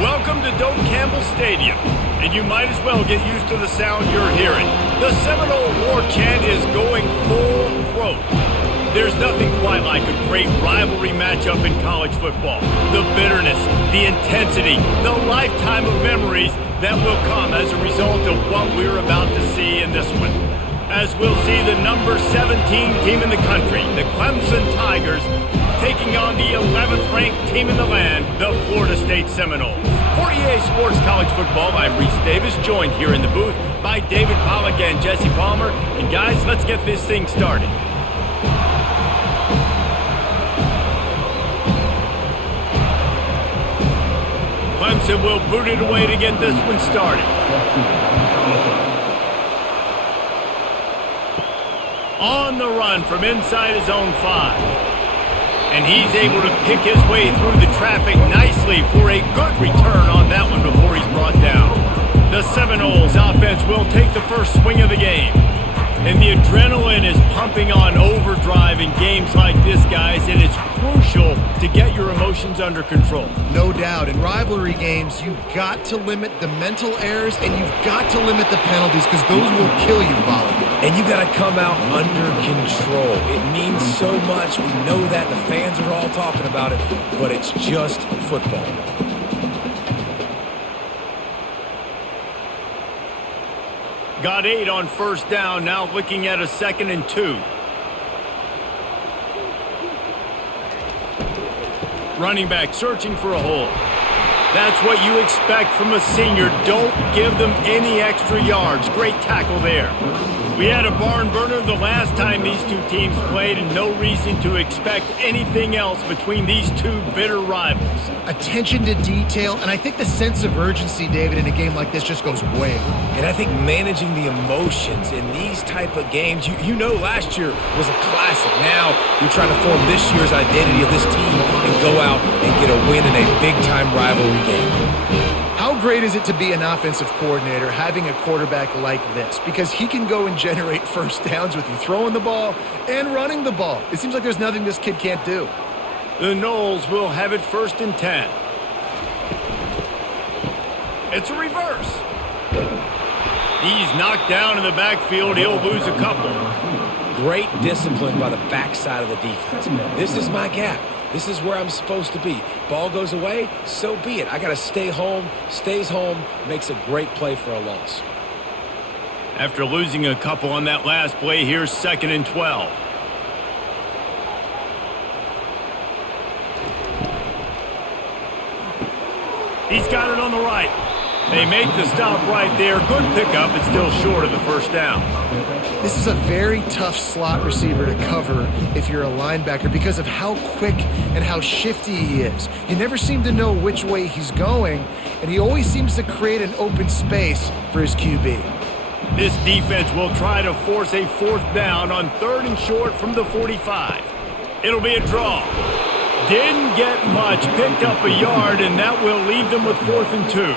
Welcome to Doak Campbell Stadium, and you might as well get used to the sound you're hearing. The Seminole War Chant is going full throat. There's nothing quite like a great rivalry matchup in college football. The bitterness, the intensity, the lifetime of memories that will come as a result of what we're about to see in this one. As we'll see the number 17 team in the country, the Clemson Tigers, taking on the 11th ranked team in the land, the Florida State Seminoles. For EA Sports College Football, I'm Reese Davis, joined here in the booth by David Pollack and Jesse Palmer. And guys, let's get this thing started. Clemson will boot it away to get this one started. On the run from inside his own 5. And he's able to pick his way through the traffic nicely for a good return on that one before he's brought down. The Seminoles offense will take the first swing of the game. And the adrenaline is pumping on overdrive in games like this, guys, and it's crucial to get your emotions under control. No doubt. In rivalry games, you've got to limit the mental errors and you've got to limit the penalties because those will kill you, Pollard. And you got to come out under control. It means so much. We know that. The fans are all talking about it, but it's just football. Got 8 on first down, now looking at a 2nd and 2. Running back searching for a hole. That's what you expect from a senior. Don't give them any extra yards. Great tackle there. We had a barn burner the last time these two teams played, and no reason to expect anything else between these two bitter rivals. Attention to detail, and I think the sense of urgency, David, in a game like this just goes way up. And I think managing the emotions in these type of games, you know last year was a classic. Now you're trying to form this year's identity of this team and go out and get a win in a big-time rivalry game. How great is it to be an offensive coordinator having a quarterback like this? Because he can go and generate first downs with you throwing the ball and running the ball. It seems like there's nothing this kid can't do. The Noles will have it 1st and 10. It's a reverse. He's knocked down in the backfield. He'll lose a couple. Great discipline by the backside of the defense. This is my gap. This is where I'm supposed to be. Ball goes away, so be it. I got to stay home. Stays home, makes a great play for a loss. After losing a couple on that last play, here's 2nd and 12. He's got it on the right. They make the stop right there. Good pickup, but still short of the first down. This is a very tough slot receiver to cover if you're a linebacker because of how quick and how shifty he is. You never seem to know which way he's going, and he always seems to create an open space for his QB. This defense will try to force a 4th down on 3rd and short from the 45. It'll be a draw. Didn't get much, picked up a yard, and that will leave them with 4th and 2.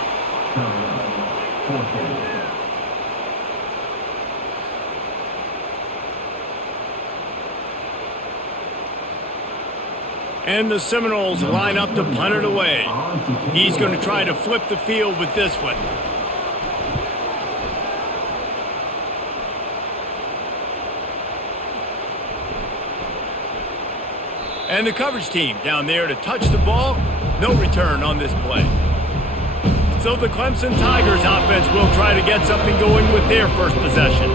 And the Seminoles line up to punt it away. He's going to try to flip the field with this one. And the coverage team down there to touch the ball. No return on this play. So the Clemson Tigers offense will try to get something going with their first possession.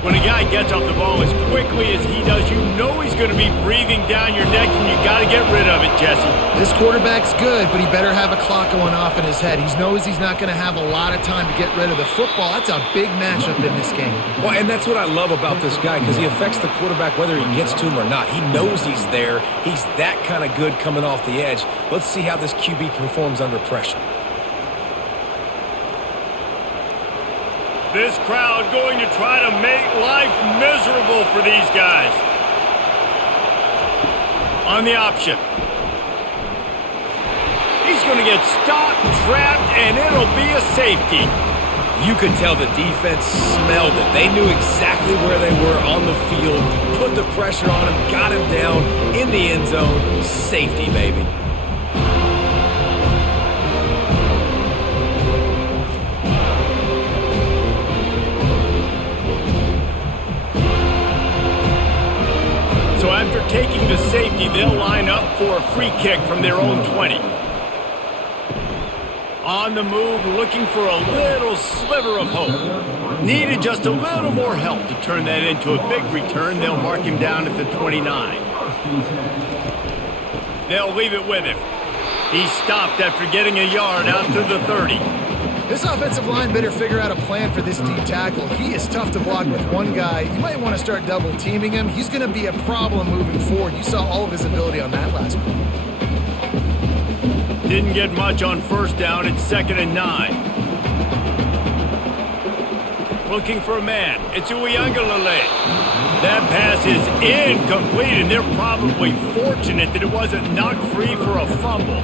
When a guy gets off the ball as quickly as he does, you know he's going to be breathing down your neck, and you got to get rid of it, Jesse. This quarterback's good, but he better have a clock going off in his head. He knows he's not going to have a lot of time to get rid of the football. That's a big matchup in this game. Well, and that's what I love about this guy, because he affects the quarterback whether he gets to him or not. He knows he's there. He's that kind of good coming off the edge. Let's see how this QB performs under pressure. This crowd going to try to make life miserable for these guys. On the option. He's going to get stopped, trapped, and it'll be a safety. You could tell the defense smelled it. They knew exactly where they were on the field, put the pressure on him, got him down in the end zone. Safety, baby. for a free kick from their own 20. On the move, looking for a little sliver of hope. Needed just a little more help to turn that into a big return. They'll mark him down at the 29. They'll leave it with him. He stopped after getting a yard out to the 30. This offensive line better figure out a plan for this D tackle. He is tough to block with one guy. You might want to start double teaming him. He's going to be a problem moving forward. You saw all of his ability on that last one. Didn't get much on first down. It's 2nd and 9. Looking for a man. It's Uiagalelei. That pass is incomplete, and they're probably fortunate that it wasn't knocked free for a fumble.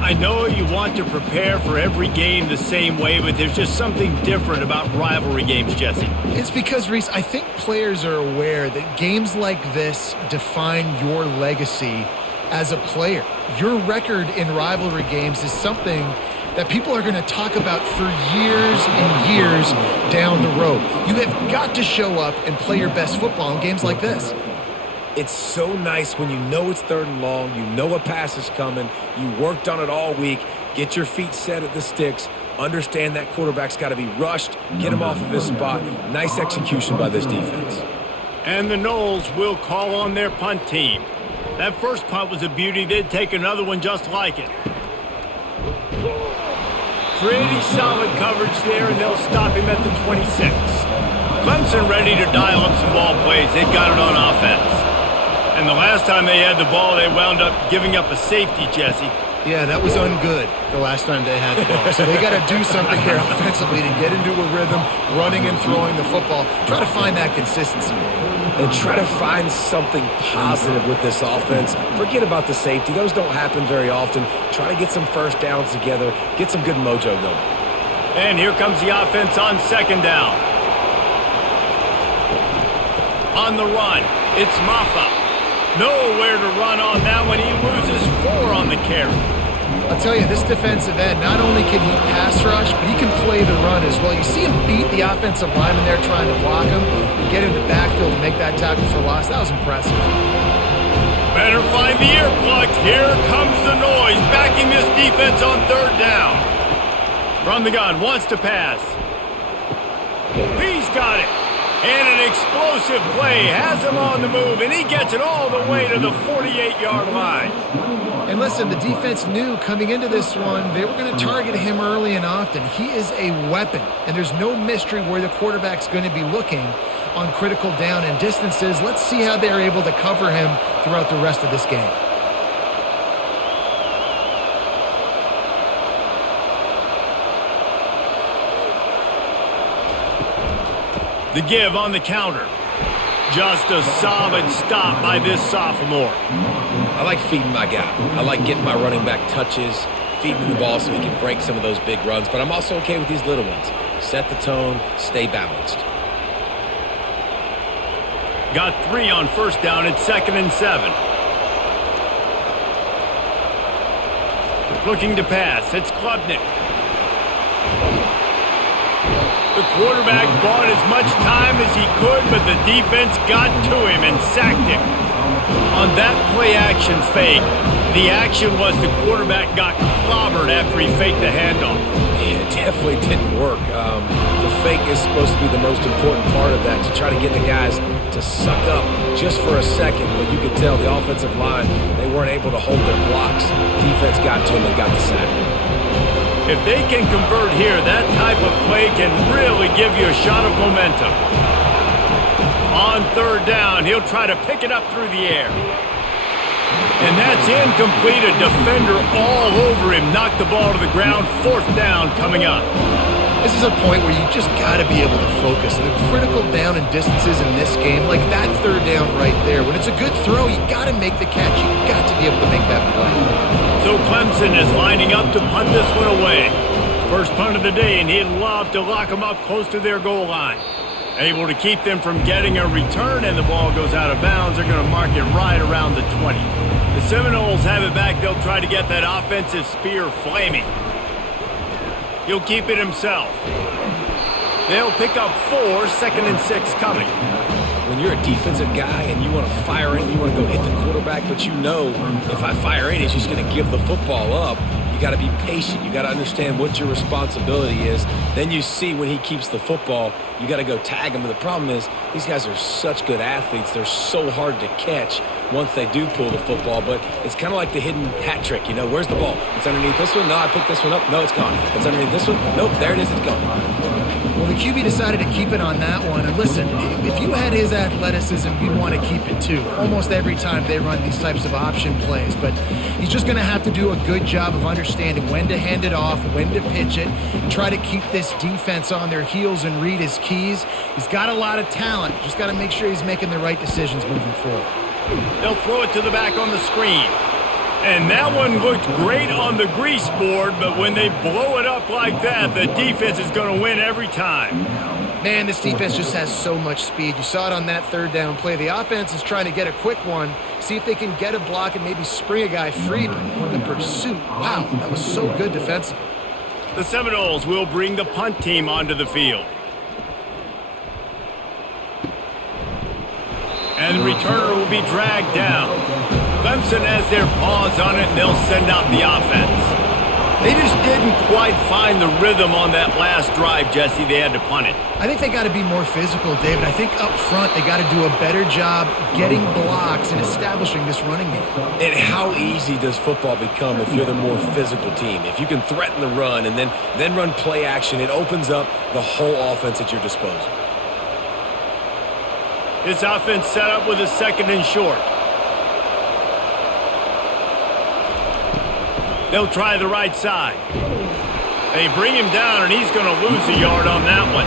I know you want to prepare for every game the same way, but there's just something different about rivalry games, Jesse. It's because, Reese, I think players are aware that games like this define your legacy as a player. Your record in rivalry games is something that people are going to talk about for years and years down the road. You have got to show up and play your best football in games like this. It's so nice when you know it's 3rd and long, you know a pass is coming, you worked on it all week, get your feet set at the sticks, understand that quarterback's got to be rushed, get him off of his spot. Nice execution by this defense. And the Noles will call on their punt team. That first punt was a beauty. They'd take another one just like it. Pretty solid coverage there, and they'll stop him at the 26. Clemson ready to dial up some ball plays. They've got it on offense. And the last time they had the ball, they wound up giving up a safety, Jesse. Yeah, that was ungood the last time they had the ball. So they got to do something here offensively to get into a rhythm, running and throwing the football. Try to find that consistency. And try to find something positive with this offense. Forget about the safety. Those don't happen very often. Try to get some first downs together. Get some good mojo going. And here comes the offense on 2nd down. On the run, it's Maffa. Nowhere to run on that one. He loses 4 on the carry. I'll tell you, this defensive end, not only can he pass rush, but he can play the run as well. You see him beat the offensive lineman there trying to block him and get in the backfield and make that tackle for loss. That was impressive. Better find the earplugs. Here comes the noise, backing this defense on 3rd down. From the gun, wants to pass. He's got it. And an explosive play has him on the move, and he gets it all the way to the 48-yard line. And listen, the defense knew coming into this one, they were going to target him early and often. He is a weapon, and there's no mystery where the quarterback's going to be looking on critical down and distances. Let's see how they're able to cover him throughout the rest of this game. The give on the counter. Just a solid stop by this sophomore. I like feeding my guy. I like getting my running back touches, feeding the ball so he can break some of those big runs, but I'm also okay with these little ones. Set the tone, stay balanced. Got 3 on first down at 2nd and 7. Looking to pass. It's Klubnik. The quarterback bought as much time as he could, but the defense got to him and sacked him. On that play-action fake, the action was the quarterback got clobbered after he faked the handoff. Yeah, it definitely didn't work. The fake is supposed to be the most important part of that, to try to get the guys to suck up just for a second, but you could tell the offensive line, they weren't able to hold their blocks. Defense got to him and got the sack. If they can convert here, that type of play can really give you a shot of momentum. On 3rd down, he'll try to pick it up through the air. And that's incomplete. A defender all over him. Knocked the ball to the ground. 4th down coming up. This is a point where you just got to be able to focus. And the critical down and distances in this game, like that 3rd down right there, when it's a good throw, you got to make the catch. You got to be able to make that play. So Clemson is lining up to punt this one away. First punt of the day, and he'd love to lock them up close to their goal line. Able to keep them from getting a return, and the ball goes out of bounds. They're going to mark it right around the 20. The Seminoles have it back. They'll try to get that offensive spear flaming. He'll keep it himself. They'll pick up 4, 2nd and 6 coming. when you're a defensive guy and you want to fire in, you want to go hit the quarterback, but you know if I fire in, he's just going to give the football up. You got to be patient. You got to understand what your responsibility is. Then you see when he keeps the football, you got to go tag him. But the problem is these guys are such good athletes. They're so hard to catch once they do pull the football. But it's kind of like the hidden hat trick. You know, where's the ball? It's underneath this one. No, I picked this one up. No, it's gone. It's underneath this one. Nope, there it is. It's gone. Well, the QB decided to keep it on that one. And listen, if you had his athleticism, you'd want to keep it too. Almost every time they run these types of option plays. But he's just going to have to do a good job of understanding when to hand it off, when to pitch it, and try to keep this defense on their heels and read his keys. He's got a lot of talent. Just got to make sure he's making the right decisions moving forward. They'll throw it to the back on the screen. And that one looked great on the grease board, but when they blow it up like that, the defense is going to win every time. Man, this defense just has so much speed. You saw it on that third down play. The offense is trying to get a quick one, see if they can get a block and maybe spring a guy free. But the pursuit, wow, that was so good defensively. The Seminoles will bring the punt team onto the field. And the returner will be dragged down. Clemson has their paws on it, and they'll send out the offense. They just didn't quite find the rhythm on that last drive, Jesse. They had to punt it. I think they got to be more physical, David. I think up front they got to do a better job getting blocks and establishing this running game. And how easy does football become if you're the more physical team? If you can threaten the run and then run play action, it opens up the whole offense at your disposal. This offense set up with a second and short. They'll try the right side. They bring him down, and he's going to lose a yard on that one.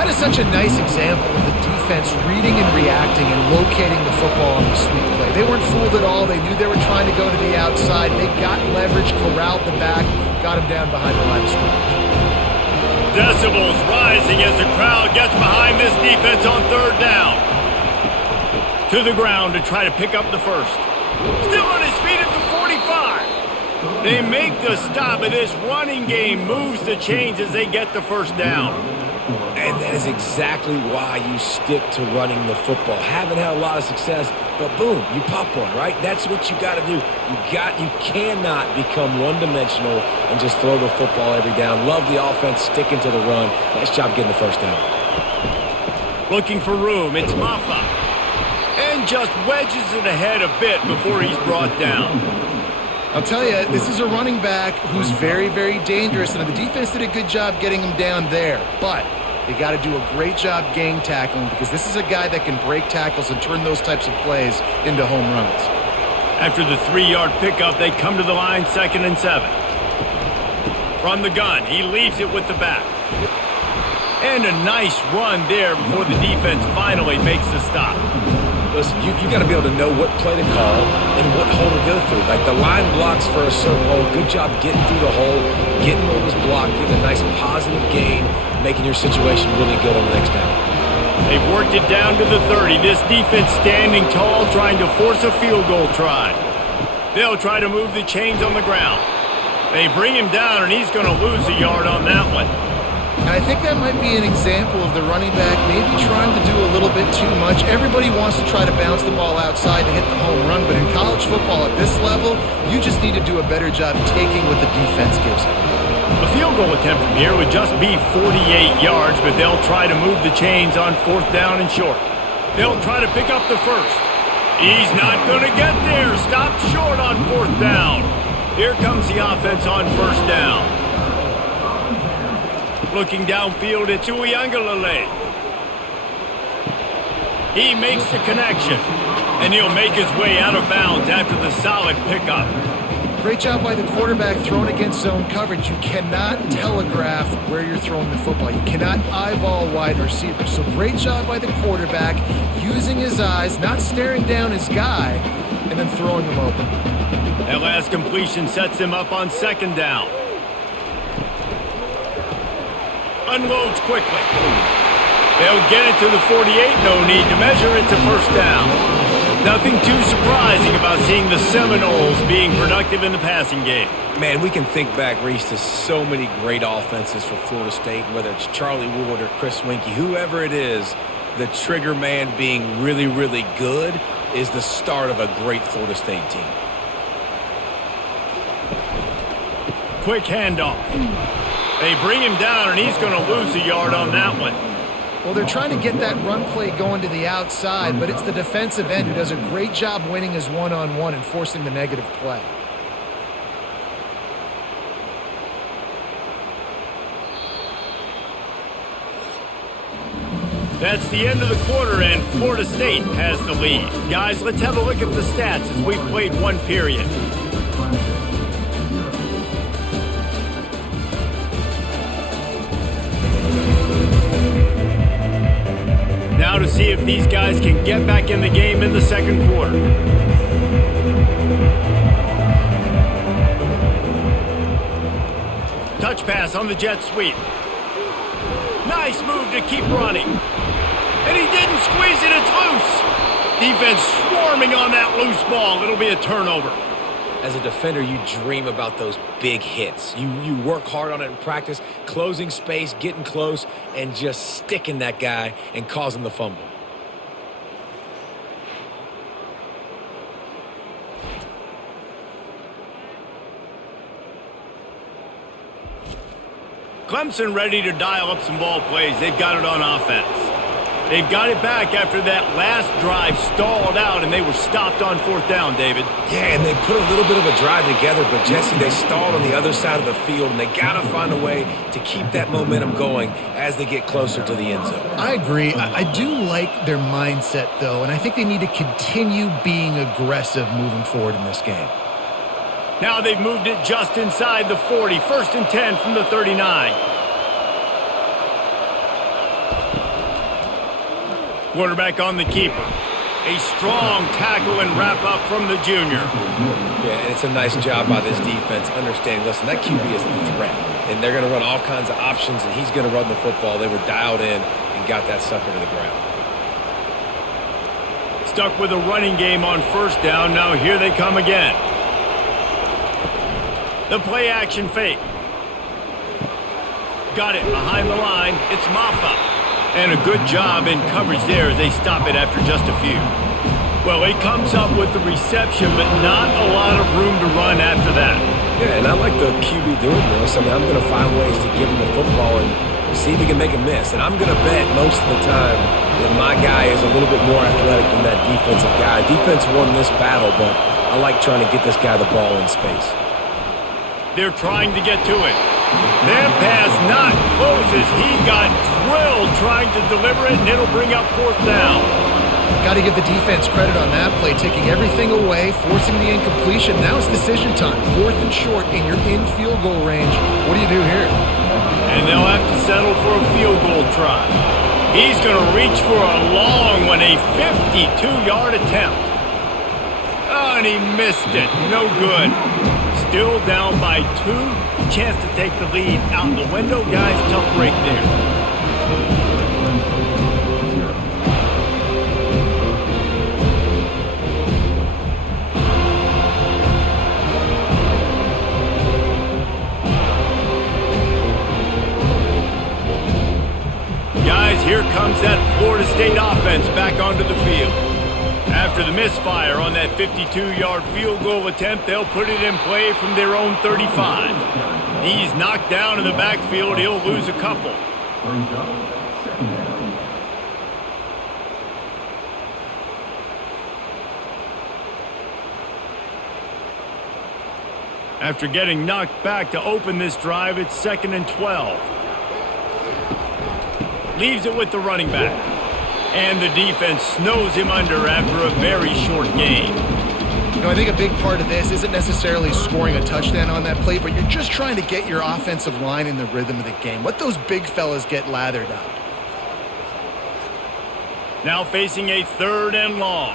That is such a nice example of the defense reading and reacting and locating the football on the sweep play. They weren't fooled at all. They knew they were trying to go to the outside. They got leverage, corralled the back, got him down behind the line of scrimmage. Decibels rising as the crowd gets behind this defense on third down. To the ground to try to pick up the first. Still on his feet at the 45. They make the stop, and this running game moves the chains as they get the first down. And that is exactly why you stick to running the football. Haven't had a lot of success, but boom, you pop one, right? That's what you got to do. You cannot become one-dimensional and just throw the football every down. Love the offense sticking to the run. Nice job getting the first down. Looking for room, it's Maffa. And just wedges it ahead a bit before he's brought down. I'll tell you, this is a running back who's very, very dangerous, and the defense did a good job getting him down there. But they got to do a great job gang tackling because this is a guy that can break tackles and turn those types of plays into home runs. After the 3-yard pickup, they come to the line, 2nd and 7. From the gun, he leaves it with the back. And a nice run there before the defense finally makes the stop. Listen, you got to be able to know what play to call and what hole to go through. Like the line blocks for a certain hole. Good job getting through the hole, getting what was blocked, getting a nice positive gain, making your situation really good on the next down. They've worked it down to the 30. This defense standing tall, trying to force a field goal try. They'll try to move the chains on the ground. They bring him down, and he's going to lose a yard on that one. And I think that might be an example of the running back maybe trying to do a little bit too much. Everybody wants to try to bounce the ball outside to hit the home run, but in college football at this level, you just need to do a better job taking what the defense gives you. A field goal attempt from here would just be 48 yards, but they'll try to move the chains on 4th down and short. They'll try to pick up the first. He's not going to get there. Stopped short on 4th down. Here comes the offense on 1st down. Looking downfield, it's Uiagalelei. He makes the connection, and he'll make his way out of bounds after the solid pickup. Great job by the quarterback throwing against zone coverage. You cannot telegraph where you're throwing the football. You cannot eyeball wide receivers. So great job by the quarterback using his eyes, not staring down his guy, and then throwing him open. That last completion sets him up on 2nd down. Unloads quickly. They'll get it to the 48. No need to measure it to 1st down. Nothing too surprising about seeing the Seminoles being productive in the passing game. Man, we can think back, Reese, to so many great offenses for Florida State, whether it's Charlie Ward or Chris Winkie, whoever it is, the trigger man being really, really good is the start of a great Florida State team. Quick handoff. They bring him down, and he's going to lose a yard on that one. Well, they're trying to get that run play going to the outside, but it's the defensive end who does a great job winning his one-on-one and forcing the negative play. That's the end of the quarter, and Florida State has the lead. Guys, let's have a look at the stats as we've played one period. Now to see if these guys can get back in the game in the second quarter. Touch pass on the jet sweep. Nice move to keep running. And he didn't squeeze it, it's loose. Defense swarming on that loose ball. It'll be a turnover. As a defender, you dream about those big hits. You work hard on it in practice, closing space, getting close, and just sticking that guy and causing the fumble. Clemson ready to dial up some ball plays. They've got it on offense. They've got it back after that last drive stalled out, and they were stopped on fourth down, David. Yeah, and they put a little bit of a drive together, but, Jesse, they stalled on the other side of the field, and they got to find a way to keep that momentum going as they get closer to the end zone. I agree. I do like their mindset, though, and I think they need to continue being aggressive moving forward in this game. Now they've moved it just inside the 40. 1st and 10 from the 39. Quarterback on the keeper. A strong tackle and wrap up from the junior. Yeah, and it's a nice job by this defense understanding, listen, that QB is a threat, and they're going to run all kinds of options, and he's going to run the football. They were dialed in and got that sucker to the ground. Stuck with a running game on 1st down. Now here they come again. The play action fake. Got it behind the line. It's Maffa. And a good job in coverage there as they stop it after just a few. Well, he comes up with the reception, but not a lot of room to run after that. Yeah, and I like the QB doing this. I mean, I'm going to find ways to give him the football and see if he can make a miss. And I'm going to bet most of the time that my guy is a little bit more athletic than that defensive guy. Defense won this battle, but I like trying to get this guy the ball in space. They're trying to get to it. That pass not closes. He got drilled trying to deliver it, and it'll bring up 4th down. Got to give the defense credit on that play, taking everything away, forcing the incompletion. Now it's decision time. 4th and short, and you're in field goal range. What do you do here? And they'll have to settle for a field goal try. He's going to reach for a long one, a 52-yard attempt. Oh, and he missed it. No good. Still down by 2. Chance to take the lead out the window. Guys, tough break there. Guys, here comes that Florida State offense back onto the field. After the misfire on that 52-yard field goal attempt, they'll put it in play from their own 35. He's knocked down in the backfield. He'll lose a couple. After getting knocked back to open this drive, it's 2nd and 12. Leaves it with the running back. And the defense snows him under after a very short gain. You know, I think a big part of this isn't necessarily scoring a touchdown on that play, but you're just trying to get your offensive line in the rhythm of the game. Let those big fellas get lathered up. Now facing a 3rd and long.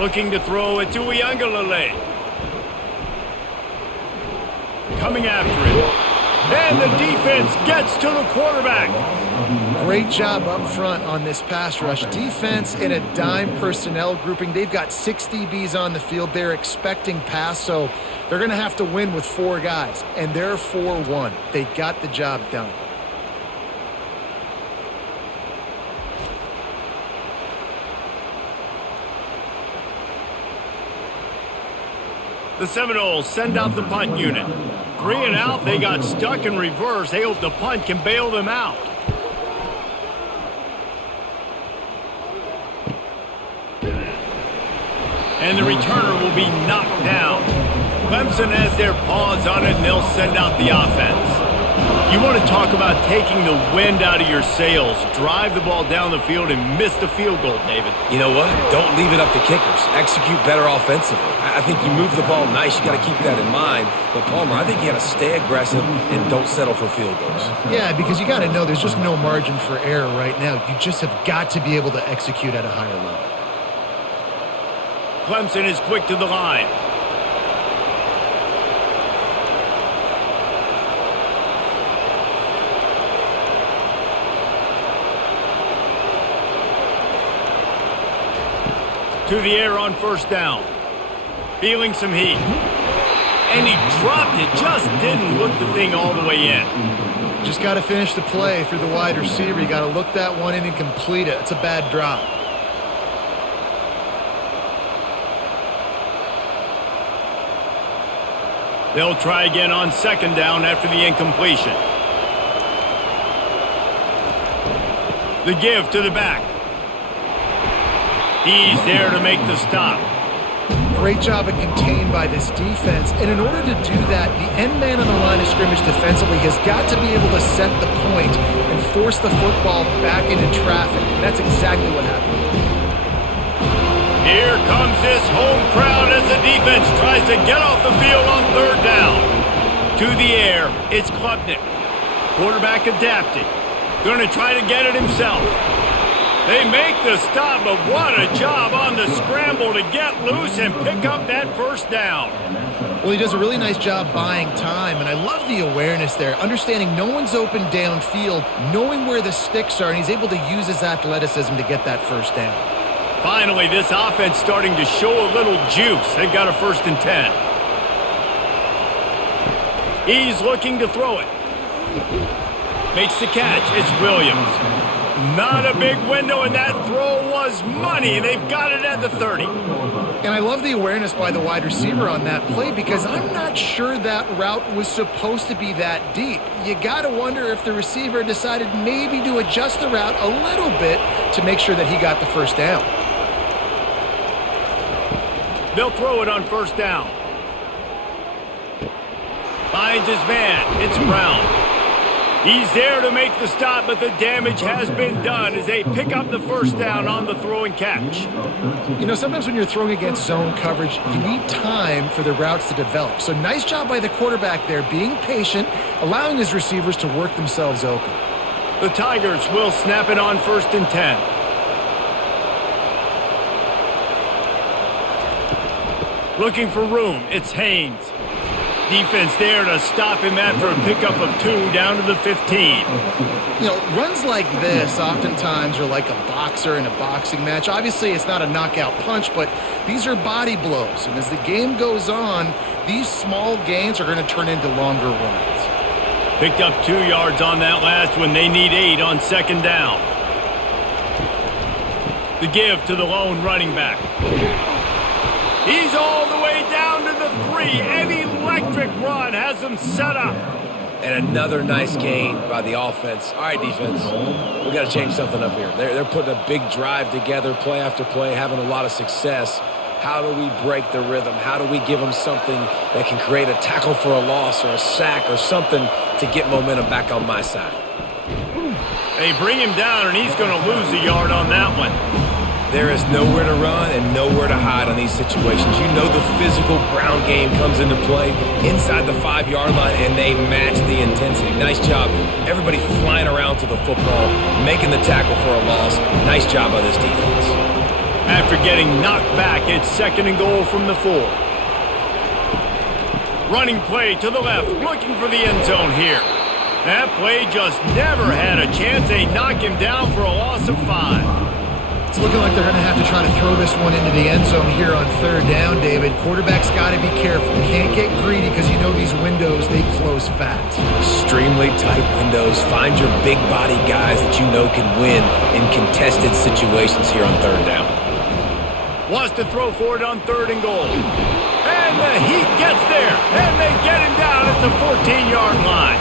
Looking to throw it to Uiagalelei. Coming after it. And the defense gets to the quarterback. Great job up front on this pass rush. Defense in a dime personnel grouping. They've got 6 DBs on the field. They're expecting pass, so They're going to have to win with 4 guys, and they're 4-1. They got the job done. The Seminoles send out the punt unit. 3 and out, they got stuck in reverse. They hope the punt can bail them out. And the returner will be knocked down. Clemson has their paws on it, and they'll send out the offense. You want to talk about taking the wind out of your sails. Drive the ball down the field and miss the field goal, David. You know what? Don't leave it up to kickers. Execute better offensively. I think you move the ball nice. You got to keep that in mind. But, Palmer, I think you got to stay aggressive and don't settle for field goals. Yeah, because you got to know there's just no margin for error right now. You just have got to be able to execute at a higher level. Clemson is quick to the line. To the air on first down. Feeling some heat. And he dropped it. Just didn't look the thing all the way in. Just got to finish the play through the wide receiver. You got to look that one in and complete it. It's a bad drop. They'll try again on second down after the incompletion. The give to the back. He's there to make the stop. Great job of contained by this defense. And in order to do that, the end man on the line of scrimmage defensively has got to be able to set the point and force the football back into traffic. And that's exactly what happened. Here comes this home crowd as the defense tries to get off the field on third down. To the air, it's Klubnik. Quarterback adapting. Going to try to get it himself. They make the stop, but what a job on the scramble to get loose and pick up that first down. Well, he does a really nice job buying time, and I love the awareness there, understanding no one's open downfield, knowing where the sticks are, and he's able to use his athleticism to get that first down. Finally, this offense starting to show a little juice. They've got a 1st and 10. He's looking to throw it. Makes the catch. It's Williams. Not a big window, and that throw was money. They've got it at the 30. And I love the awareness by the wide receiver on that play because I'm not sure that route was supposed to be that deep. You got to wonder if the receiver decided maybe to adjust the route a little bit to make sure that he got the first down. They'll throw it on first down. Finds his man. It's Brown. He's there to make the stop, but the damage has been done as they pick up the first down on the throw and catch. You know, sometimes when you're throwing against zone coverage, you need time for the routes to develop. So nice job by the quarterback there, being patient, allowing his receivers to work themselves open. The Tigers will snap it on 1st and 10. Looking for room, it's Haynes. Defense there to stop him after a pickup of 2 down to the 15. You know, runs like this oftentimes are like a boxer in a boxing match. Obviously, it's not a knockout punch, but these are body blows. And as the game goes on, these small gains are going to turn into longer runs. Picked up 2 yards on that last one. They need 8 on second down. The give to the lone running back. He's all the way down to the 3. An electric run has them set up. And another nice gain by the offense. All right, defense, we got to change something up here. They're putting a big drive together, play after play, having a lot of success. How do we break the rhythm? How do we give them something that can create a tackle for a loss or a sack or something to get momentum back on my side? They bring him down, and he's going to lose a yard on that one. There is nowhere to run and nowhere to hide on these situations. You know the physical ground game comes into play inside the 5-yard line, and they match the intensity. Nice job. Everybody flying around to the football, making the tackle for a loss. Nice job by this defense. After getting knocked back, it's 2nd and goal from the 4. Running play to the left, looking for the end zone here. That play just never had a chance. They knock him down for a loss of 5. It's looking like they're going to have to try to throw this one into the end zone here on third down, David. Quarterback's got to be careful. Can't get greedy because you know these windows, they close fast. Extremely tight windows. Find your big body guys that you know can win in contested situations here on third down. Wants to throw for it on third and goal. And the Heat gets there, and they get him down at the 14-yard line.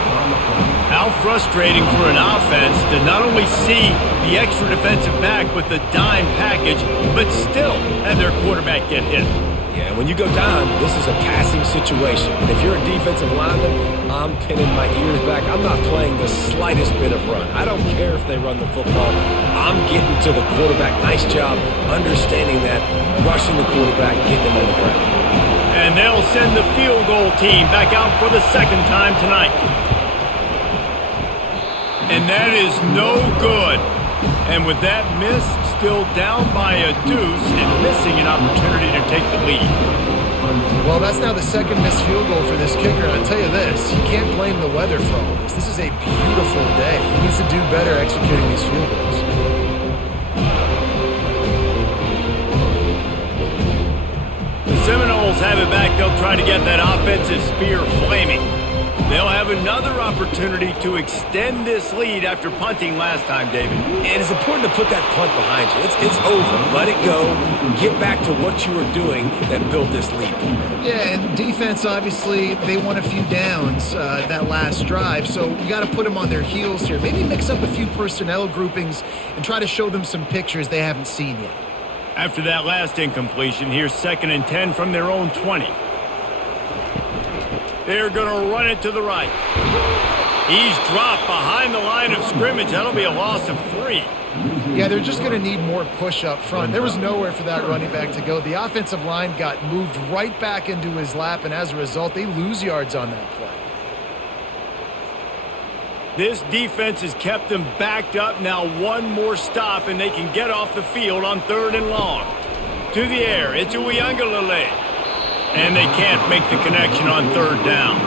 How frustrating for an offense to not only see the extra defensive back with the dime package, but still have their quarterback get hit. Yeah, when you go down, this is a passing situation. And if you're a defensive lineman, I'm pinning my ears back. I'm not playing the slightest bit of run. I don't care if they run the football. I'm getting to the quarterback. Nice job understanding that, rushing the quarterback, getting him on the ground. And they'll send the field goal team back out for the second time tonight. And that is no good. And with that miss, still down by a deuce and missing an opportunity to take the lead. Well, that's now the second missed field goal for this kicker. And I'll tell you this, you can't blame the weather for all this. This is a beautiful day. He needs to do better executing these field goals. The Seminoles have it back. They'll try to get that offensive spear flaming. They'll have another opportunity to extend this lead after punting last time, David. And it's important to put that punt behind you. It's over. Let it go. Get back to what you were doing that built this lead. Yeah, and defense, obviously, they won a few downs that last drive, so you got to put them on their heels here. Maybe mix up a few personnel groupings and try to show them some pictures they haven't seen yet. After that last incompletion, here's 2nd and 10 from their own 20. They're going to run it to the right. He's dropped behind the line of scrimmage. That'll be a loss of 3. Yeah, they're just going to need more push up front. There was nowhere for that running back to go. The offensive line got moved right back into his lap, and as a result, they lose yards on that play. This defense has kept them backed up. Now one more stop, and they can get off the field on 3rd and long. To the air, it's Uiagalelei. And they can't make the connection on 3rd down.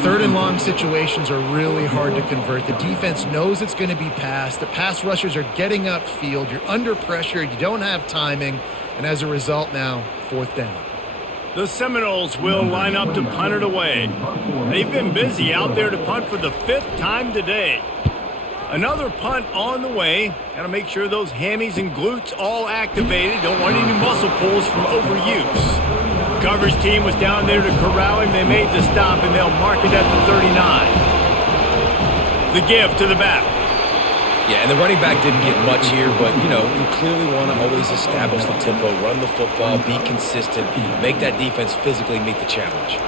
3rd and long situations are really hard to convert. The defense knows it's going to be passed. The pass rushers are getting upfield. You're under pressure. You don't have timing. And as a result now, 4th down. The Seminoles will line up to punt it away. They've been busy out there to punt for the 5th time today. Another punt on the way. Got to make sure those hammies and glutes all activated. Don't want any muscle pulls from overuse. Coverage team was down there to corral him. They made the stop, and they'll mark it at the 39. The give to the back. Yeah, and the running back didn't get much here, but, you know, you clearly want to always establish the tempo, run the football, be consistent, make that defense physically meet the challenge.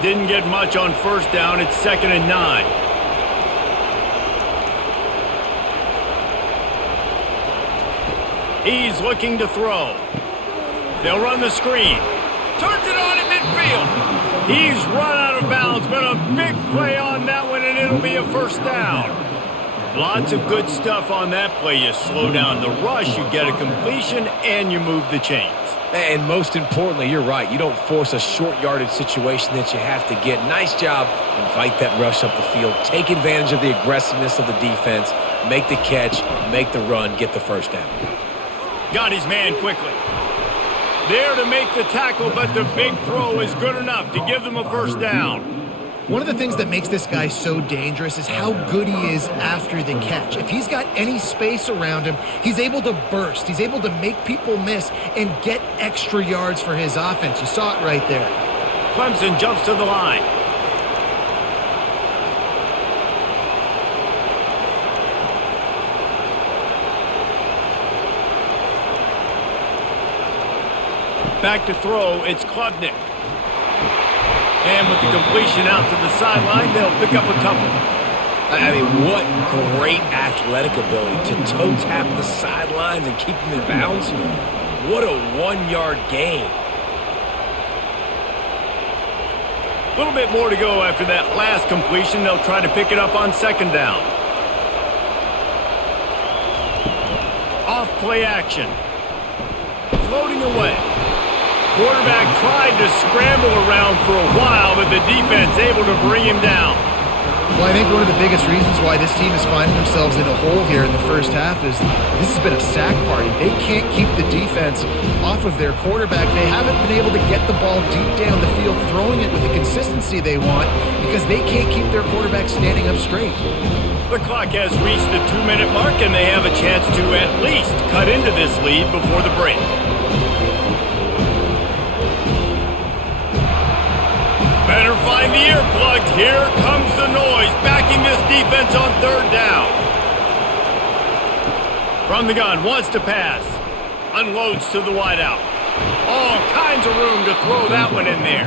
Didn't get much on 1st down. It's 2nd and 9. He's looking to throw. They'll run the screen. Turns it on in midfield. He's run out of bounds, but a big play on that one, and it'll be a 1st down. Lots of good stuff on that play. You slow down the rush, you get a completion, and you move the chains. And most importantly, you're right. You don't force a short yardage situation that you have to get. Nice job. Invite that rush up the field. Take advantage of the aggressiveness of the defense. Make the catch, make the run, get the 1st down. Got his man quickly. There to make the tackle, but the big throw is good enough to give them a 1st down. One of the things that makes this guy so dangerous is how good he is after the catch. If he's got any space around him, he's able to burst. He's able to make people miss and get extra yards for his offense. You saw it right there. Clemson jumps to the line. Back to throw, it's Klubnik. And with the completion out to the sideline, they'll pick up a couple. I mean, what great athletic ability to toe tap the sidelines and keep them in bounds. What a 1-yard gain. A little bit more to go after that last completion. They'll try to pick it up on 2nd down. Off play action. Floating away. Quarterback tried to scramble around for a while, but the defense able to bring him down. Well, I think one of the biggest reasons why this team is finding themselves in a hole here in the first half is this has been a sack party. They can't keep the defense off of their quarterback. They haven't been able to get the ball deep down the field, throwing it with the consistency they want because they can't keep their quarterback standing up straight. The clock has reached the 2-minute mark, and they have a chance to at least cut into this lead before the break. Better find the earplugs. Here comes the noise, backing this defense on third down. From the gun, wants to pass. Unloads to the wideout. All kinds of room to throw that one in there.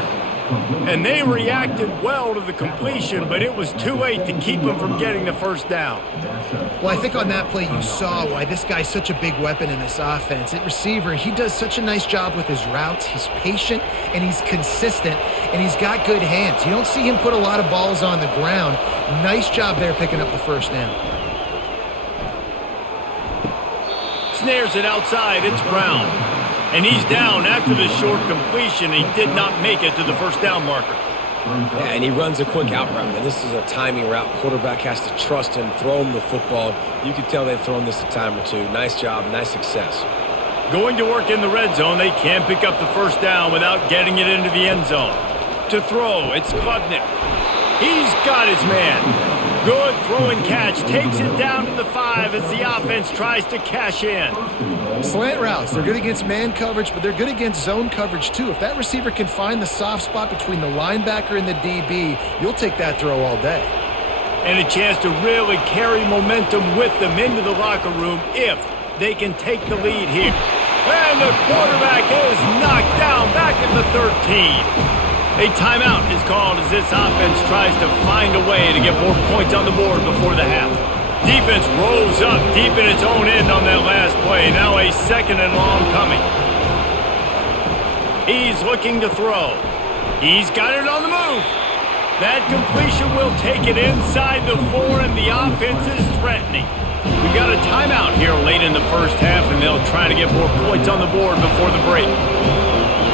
And they reacted well to the completion, but it was too late to keep them from getting the first down. Well, I think on that play you saw why this guy's such a big weapon in this offense. At receiver, he does such a nice job with his routes. He's patient, and he's consistent, and he's got good hands. You don't see him put a lot of balls on the ground. Nice job there picking up the first down. Snares it outside. It's Brown. And he's down after the short completion. He did not make it to the first down marker. Yeah, and he runs a quick out route, and this is a timing route. Quarterback has to trust him, throw him the football. You can tell they've thrown this a time or two. Nice job, nice success. Going to work in the red zone, they can't pick up the first down without getting it into the end zone. To throw, it's Klubnik. He's got his man. Good throw and catch. Takes it down to the 5 as the offense tries to cash in. Slant routes, they're good against man coverage, but they're good against zone coverage too. If that receiver can find the soft spot between the linebacker and the DB, you'll take that throw all day. And a chance to really carry momentum with them into the locker room if they can take the lead here. And the quarterback is knocked down back at the 13. A timeout is called as this offense tries to find a way to get more points on the board before the half. Defense rolls up deep in its own end on that last play. Now a second and long coming. He's looking to throw. He's got it on the move. That completion will take it inside the 4, and the offense is threatening. We've got a timeout here late in the first half, and they'll try to get more points on the board before the break.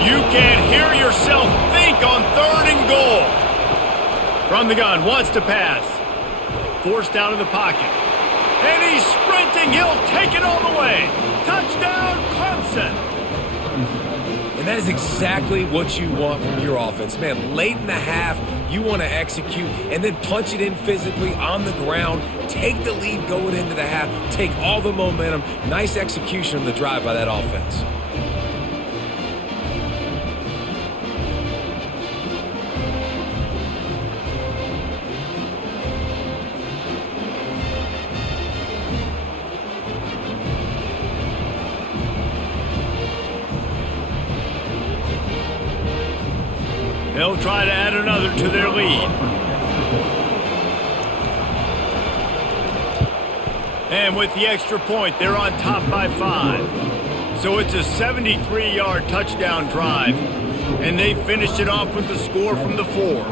You can hear yourself think on 3rd and goal. From the gun, wants to pass. Forced out of the pocket. And he's sprinting. He'll take it all the way. Touchdown, Clemson. And that is exactly what you want from your offense. Man, late in the half, you want to execute and then punch it in physically on the ground. Take the lead going into the half. Take all the momentum. Nice execution on the drive by that offense. They'll try to add another to their lead. And with the extra point, they're on top by 5. So it's a 73-yard touchdown drive. And they finished it off with the score from the 4.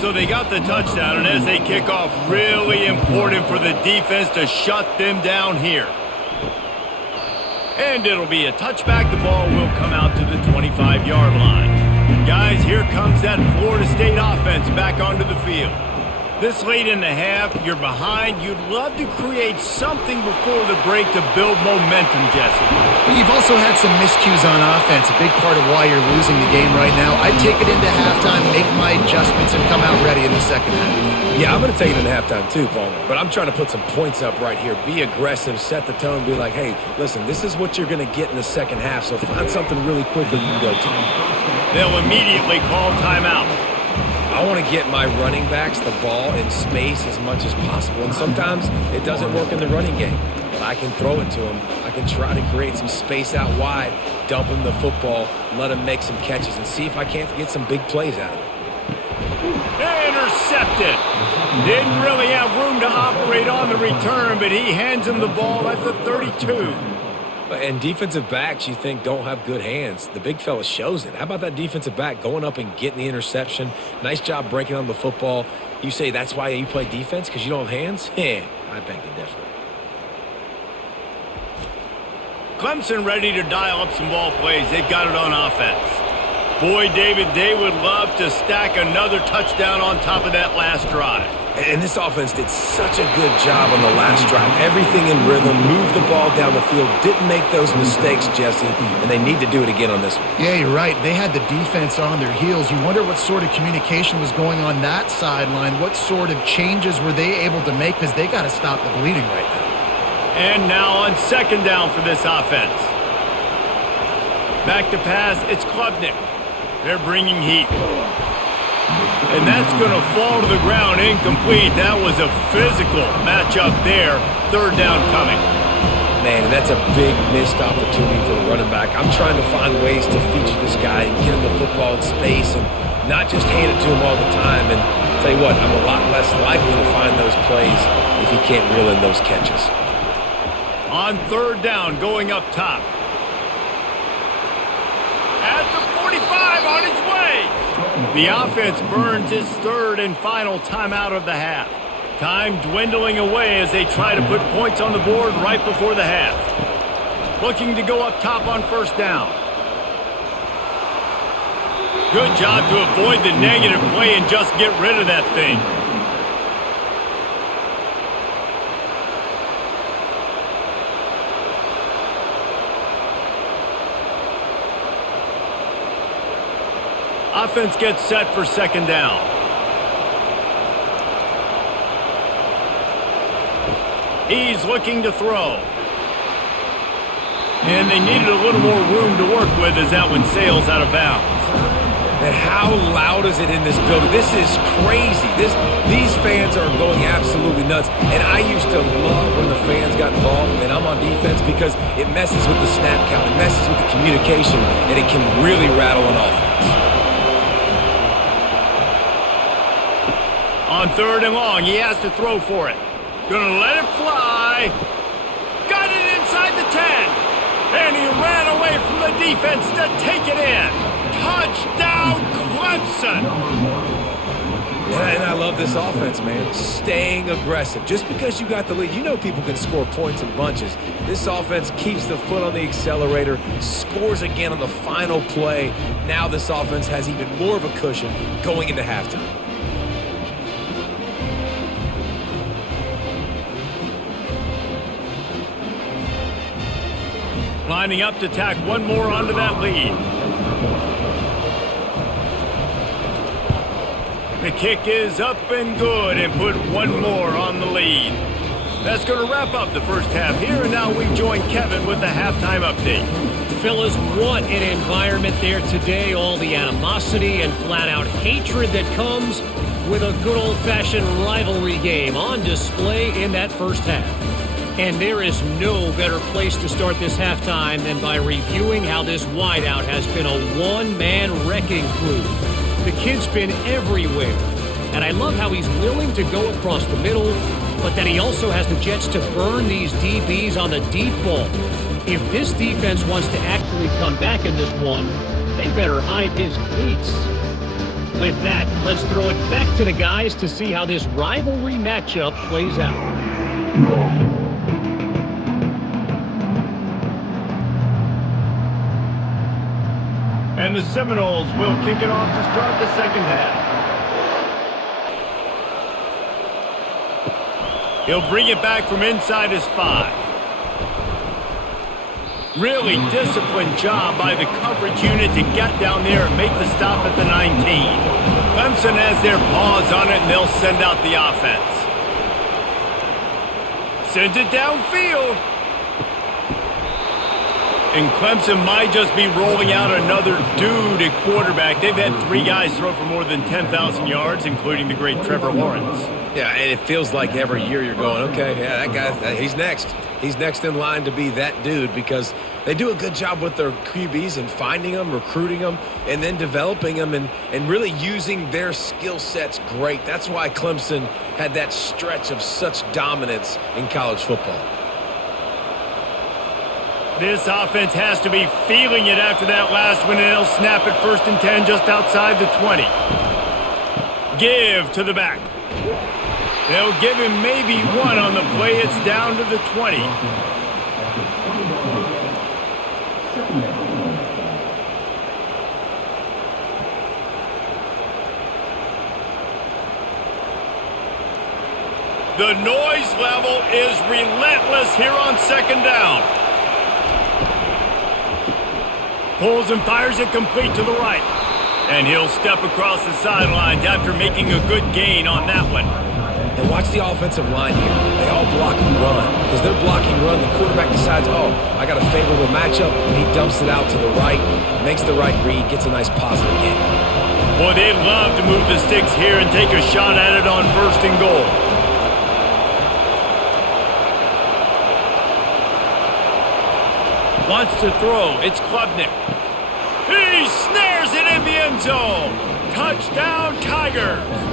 So they got the touchdown, and as they kick off, really important for the defense to shut them down here. And it'll be a touchback. The ball will come out to the 25-yard line. Guys, here comes that Florida State offense back onto the field. This late in the half, you're behind. You'd love to create something before the break to build momentum, Jesse. But you've also had some miscues on offense, a big part of why you're losing the game right now. I'd take it into halftime, make my adjustments, and come out ready in the second half. Yeah, I'm going to take it in halftime too, Palmer. But I'm trying to put some points up right here. Be aggressive, set the tone, be like, hey, listen, this is what you're going to get in the second half, so find something really quickly you can go to. They'll immediately call timeout. I want to get my running backs the ball in space as much as possible, and sometimes it doesn't work in the running game. But I can throw it to them. I can try to create some space out wide, dump them the football, let them make some catches, and see if I can't get some big plays out of it. Intercepted. Didn't really have room to operate on the return, but he hands him the ball at the 32. And defensive backs, you think, don't have good hands. The big fella shows it. How about that defensive back going up and getting the interception? Nice job breaking on the football. You say that's why you play defense, because you don't have hands? Yeah, I beg to differ. Clemson ready to dial up some ball plays. They've got it on offense. Boy, David, they would love to stack another touchdown on top of that last drive. And this offense did such a good job on the last drive. Everything in rhythm, moved the ball down the field, didn't make those mistakes, Jesse, and they need to do it again on this one. Yeah, you're right. They had the defense on their heels. You wonder what sort of communication was going on that sideline. What sort of changes were they able to make, because they got to stop the bleeding right now. And now on second down for this offense. Back to pass, it's Klubnik. They're bringing heat. And that's going to fall to the ground incomplete. That was a physical matchup there. Third down coming. Man, that's a big missed opportunity for the running back. I'm trying to find ways to feature this guy and get him the football in space and not just hand it to him all the time. And I'll tell you what, I'm a lot less likely to find those plays if he can't reel in those catches. On third down, going up top. At the 45, on its way. The offense burns its third and final timeout of the half. Time dwindling away as they try to put points on the board right before the half. Looking to go up top on first down. Good job to avoid the negative play and just get rid of that thing. Offense gets set for second down. He's looking to throw. And they needed a little more room to work with as that one sails out of bounds. And how loud is it in this building? This is crazy. These fans are going absolutely nuts. And I used to love when the fans got involved, and I'm on defense, because it messes with the snap count, it messes with the communication, and it can really rattle an offense. On third and long, he has to throw for it. Gonna let it fly. Got it inside the 10. And he ran away from the defense to take it in. Touchdown, Clemson. And I love this offense, man. Staying aggressive. Just because you got the lead, you know people can score points in bunches. This offense keeps the foot on the accelerator, scores again on the final play. Now this offense has even more of a cushion going into halftime. Lining up to tack one more onto that lead. The kick is up and good, and put one more on the lead. That's going to wrap up the first half here, and now we join Kevin with the halftime update. Fellas, what an environment there today. All the animosity and flat-out hatred that comes with a good old-fashioned rivalry game on display in that first half. And there is no better place to start this halftime than by reviewing how this wideout has been a one-man wrecking crew. The kid's been everywhere, and I love how he's willing to go across the middle, but that he also has the jets to burn these DBs on the deep ball. If this defense wants to actually come back in this one, they better hide his cleats. With that, let's throw it back to the guys to see how this rivalry matchup plays out. And the Seminoles will kick it off to start the second half. He'll bring it back from inside his 5. Really disciplined job by the coverage unit to get down there and make the stop at the 19. Clemson has their paws on it, and they'll send out the offense. Sends it downfield. And Clemson might just be rolling out another dude at quarterback. They've had 3 guys throw for more than 10,000 yards, including the great Trevor Lawrence. Yeah, and it feels like every year you're going, okay, yeah, that guy, he's next. He's next in line to be that dude, because they do a good job with their QBs and finding them, recruiting them, and then developing them and really using their skill sets great. That's why Clemson had that stretch of such dominance in college football. This offense has to be feeling it after that last one, and they'll snap it 1st and 10 just outside the 20. Give to the back. They'll give him maybe 1 on the play. It's down to the 20. The noise level is relentless here on second down. Pulls and fires it complete to the right. And he'll step across the sidelines after making a good gain on that one. And watch the offensive line here. They all block and run. Because they're blocking run, the quarterback decides, oh, I got a favorable matchup. He dumps it out to the right, makes the right read, gets a nice positive gain. Boy, they'd love to move the sticks here and take a shot at it on 1st and goal. Wants to throw. It's Klubnik. He snares it in the end zone. Touchdown, Tigers.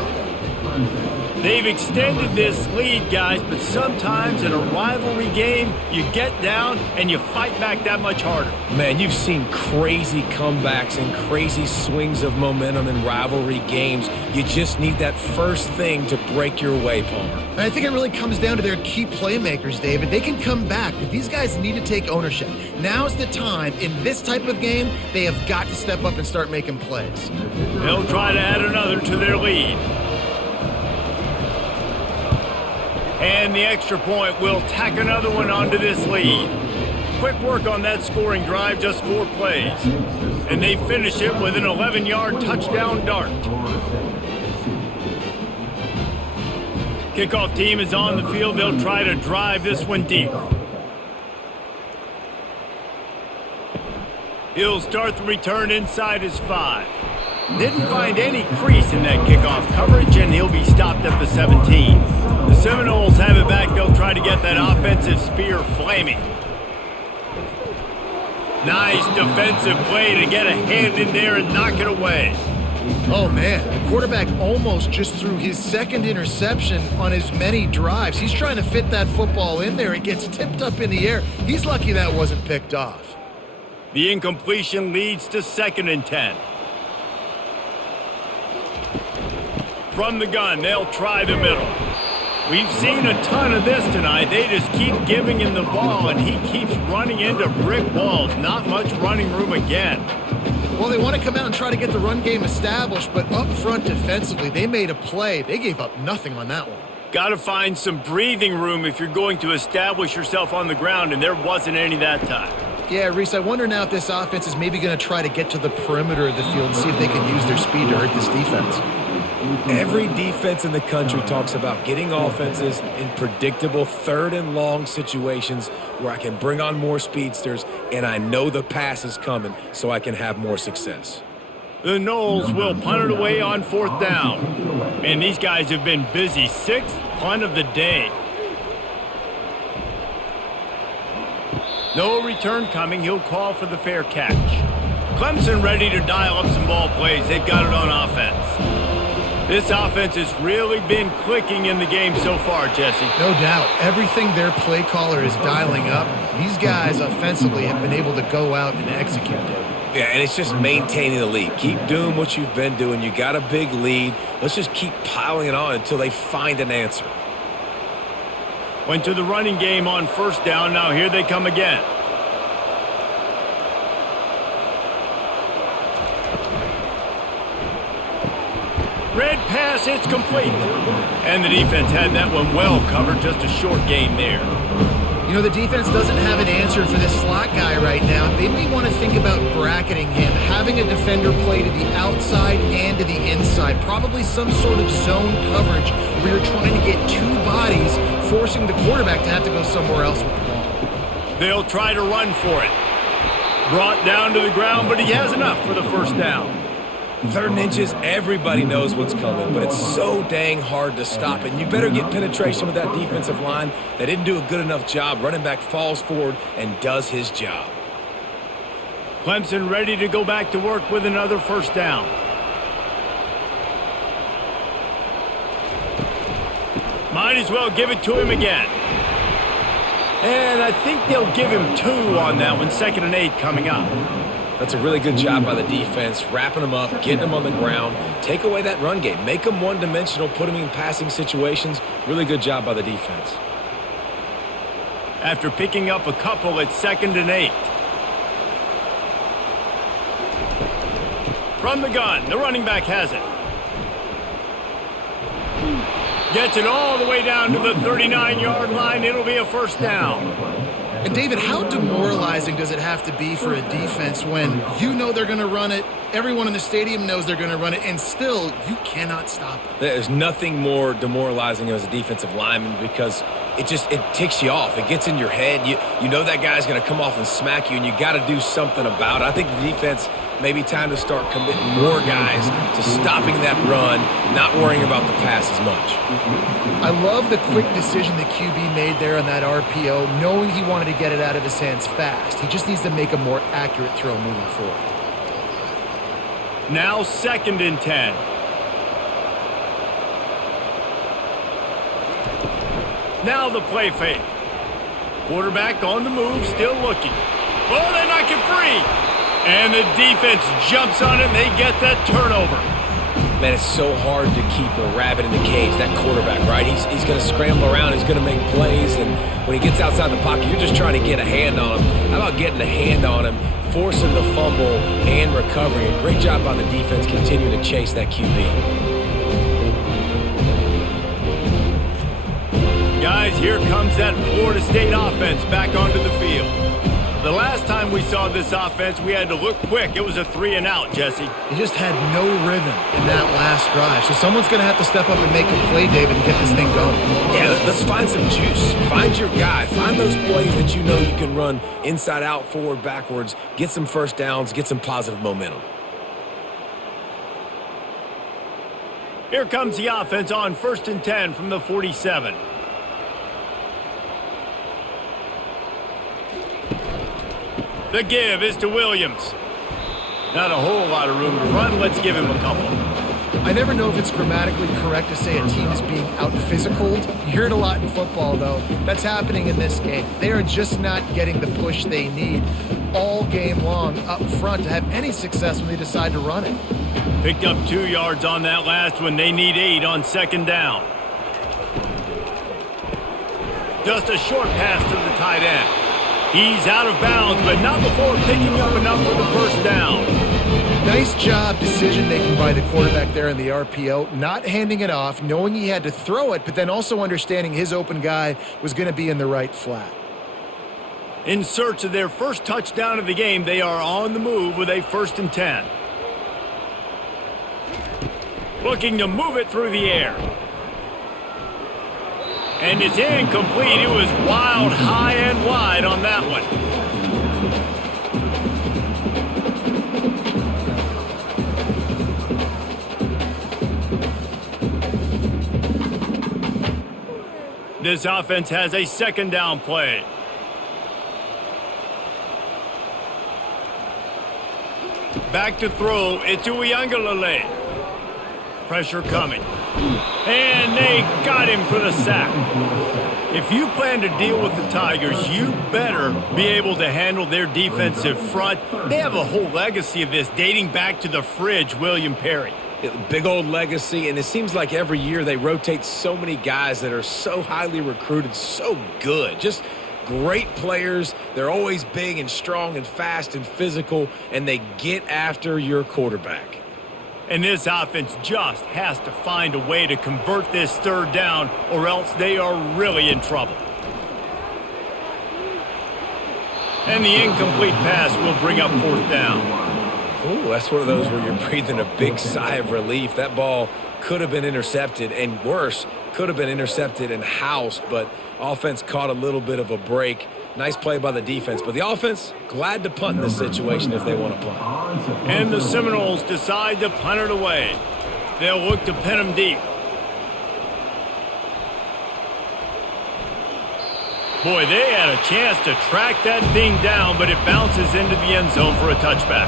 They've extended this lead, guys, but sometimes in a rivalry game, you get down and you fight back that much harder. Man, you've seen crazy comebacks and crazy swings of momentum in rivalry games. You just need that first thing to break your way, Palmer. And I think it really comes down to their key playmakers, David. They can come back, but these guys need to take ownership. Now's the time. In this type of game, they have got to step up and start making plays. They'll try to add another to their lead. And the extra point will tack another one onto this lead. Quick work on that scoring drive, just 4 plays. And they finish it with an 11-yard touchdown dart. Kickoff team is on the field. They'll try to drive this one deep. He'll start the return inside his 5. Didn't find any crease in that kickoff coverage, and he'll be stopped at the 17. The Seminoles have it back. They'll try to get that offensive spear flaming. Nice defensive play to get a hand in there and knock it away. Oh, man, the quarterback almost just threw his 2nd interception on as many drives. He's trying to fit that football in there. It gets tipped up in the air. He's lucky that wasn't picked off. The incompletion leads to 2nd and 10. From the gun, they'll try the middle. We've seen a ton of this tonight. They just keep giving him the ball, and he keeps running into brick walls. Not much running room again. Well, they want to come out and try to get the run game established, but up front defensively, they made a play. They gave up nothing on that one. Got to find some breathing room if you're going to establish yourself on the ground, and there wasn't any that time. Yeah, Reese, I wonder now if this offense is maybe going to try to get to the perimeter of the field and see if they can use their speed to hurt this defense. Every defense in the country talks about getting offenses in predictable 3rd and long situations where I can bring on more speedsters and I know the pass is coming so I can have more success. The Noles will punt it away on 4th down. And these guys have been busy. 6th punt of the day. No return coming. He'll call for the fair catch. Clemson ready to dial up some ball plays. They've got it on offense. This offense has really been clicking in the game so far, Jesse. No doubt. Everything their play caller is dialing up, these guys offensively have been able to go out and execute it. Yeah, and it's just maintaining the lead. Keep doing what you've been doing. You got a big lead. Let's just keep piling it on until they find an answer. Went to the running game on 1st down. Now here they come again. Red pass, it's complete. And the defense had that one well covered. Just a short gain there. You know, the defense doesn't have an answer for this slot guy right now. They may want to think about bracketing him, having a defender play to the outside and to the inside. Probably some sort of zone coverage where you're trying to get 2 bodies, forcing the quarterback to have to go somewhere else with the ball. They'll try to run for it. Brought down to the ground, but he has enough for the 1st down. 3rd and inches, everybody knows what's coming, but it's so dang hard to stop it. And you better get penetration with that defensive line. They didn't do a good enough job. Running back falls forward and does his job. Clemson ready to go back to work with another 1st down. Might as well give it to him again. And I think they'll give him 2 on that one. 2nd and 8 coming up. That's a really good job by the defense, wrapping them up, getting them on the ground. Take away that run game. Make them one-dimensional, put them in passing situations. Really good job by the defense. After picking up a couple, it's 2nd and 8. From the gun, the running back has it. Gets it all the way down to the 39-yard line. It'll be a first down. And David, how demoralizing does it have to be for a defense when you know they're going to run it, everyone in the stadium knows they're going to run it, and still you cannot stop it? There's nothing more demoralizing as a defensive lineman because it ticks you off. It gets in your head. You know that guy's going to come off and smack you, and you got to do something about it. I think the defense maybe time to start committing more guys to stopping that run, not worrying about the pass as much. I love the quick decision the QB made there on that RPO, knowing he wanted to get it out of his hands fast. He just needs to make a more accurate throw moving forward. Now 2nd and 10. Now the play fake. Quarterback on the move, still looking. Oh, they knock it free. And the defense jumps on it, and they get that turnover. Man, it's so hard to keep a rabbit in the cage, that quarterback, right? He's going to scramble around. He's going to make plays, and when he gets outside the pocket, you're just trying to get a hand on him. How about getting a hand on him, forcing the fumble and recovery? A great job by the defense continuing to chase that QB. Guys, here comes that Florida State offense back onto the field. The last time we saw this offense, we had to look quick. It was a 3-and-out, Jesse. He just had no rhythm in that last drive. So someone's going to have to step up and make a play, David, and get this thing going. Yeah, let's find some juice. Find your guy. Find those plays that you know you can run inside out, forward, backwards. Get some first downs. Get some positive momentum. Here comes the offense on 1st and 10 from the 47. The give is to Williams. Not a whole lot of room to run. Let's give him a couple. I never know if it's grammatically correct to say a team is being out-physicaled. You hear it a lot in football, though. That's happening in this game. They are just not getting the push they need all game long up front to have any success when they decide to run it. Picked up 2 yards on that last one. They need 8 on 2nd down. Just a short pass to the tight end. He's out of bounds, but not before picking up enough for the first down. Nice job decision-making by the quarterback there in the RPO, not handing it off, knowing he had to throw it, but then also understanding his open guy was going to be in the right flat. In search of their first touchdown of the game, they are on the move with a 1st and 10. Looking to move it through the air. And it's incomplete. It was wild, high and wide on that one. This offense has a 2nd down play. Back to throw. It's Uiagalelei. Pressure coming. And they got him for the sack. If you plan to deal with the Tigers, you better be able to handle their defensive front. They have a whole legacy of this dating back to the fridge, William Perry. Big old legacy, and it seems like every year they rotate so many guys that are so highly recruited, so good. Just great players. They're always big and strong and fast and physical, and they get after your quarterback. And this offense just has to find a way to convert this 3rd down, or else they are really in trouble. And the incomplete pass will bring up 4th down. Ooh, that's one of those where you're breathing a big sigh of relief. That ball could have been intercepted, and worse, could have been intercepted and housed, but offense caught a little bit of a break. Nice play by the defense, but the offense, glad to punt in this situation if they want to punt. And the Seminoles decide to punt it away. They'll look to pin them deep. Boy, they had a chance to track that thing down, but it bounces into the end zone for a touchback.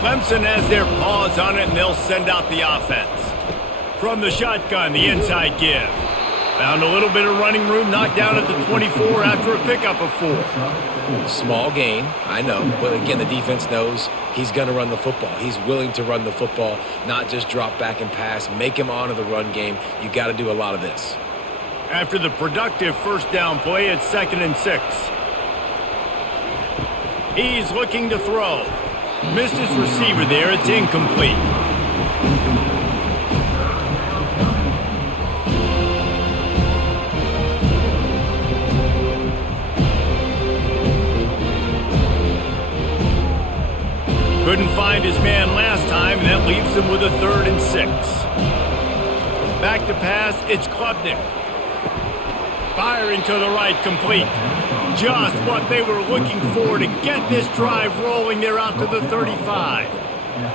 Clemson has their paws on it, and they'll send out the offense. From the shotgun, the inside give. Found a little bit of running room, knocked down at the 24 after a pickup of 4. Small gain, I know, but again, the defense knows he's going to run the football. He's willing to run the football, not just drop back and pass, make him honor the run game. You got to do a lot of this. After the productive 1st down play, it's 2nd and 6. He's looking to throw. Missed his receiver there. It's incomplete. Couldn't find his man last time, and that leaves him with a 3rd and 6. Back to pass, it's Klubnik. Firing to the right, complete. Just what they were looking for to get this drive rolling there out to the 35.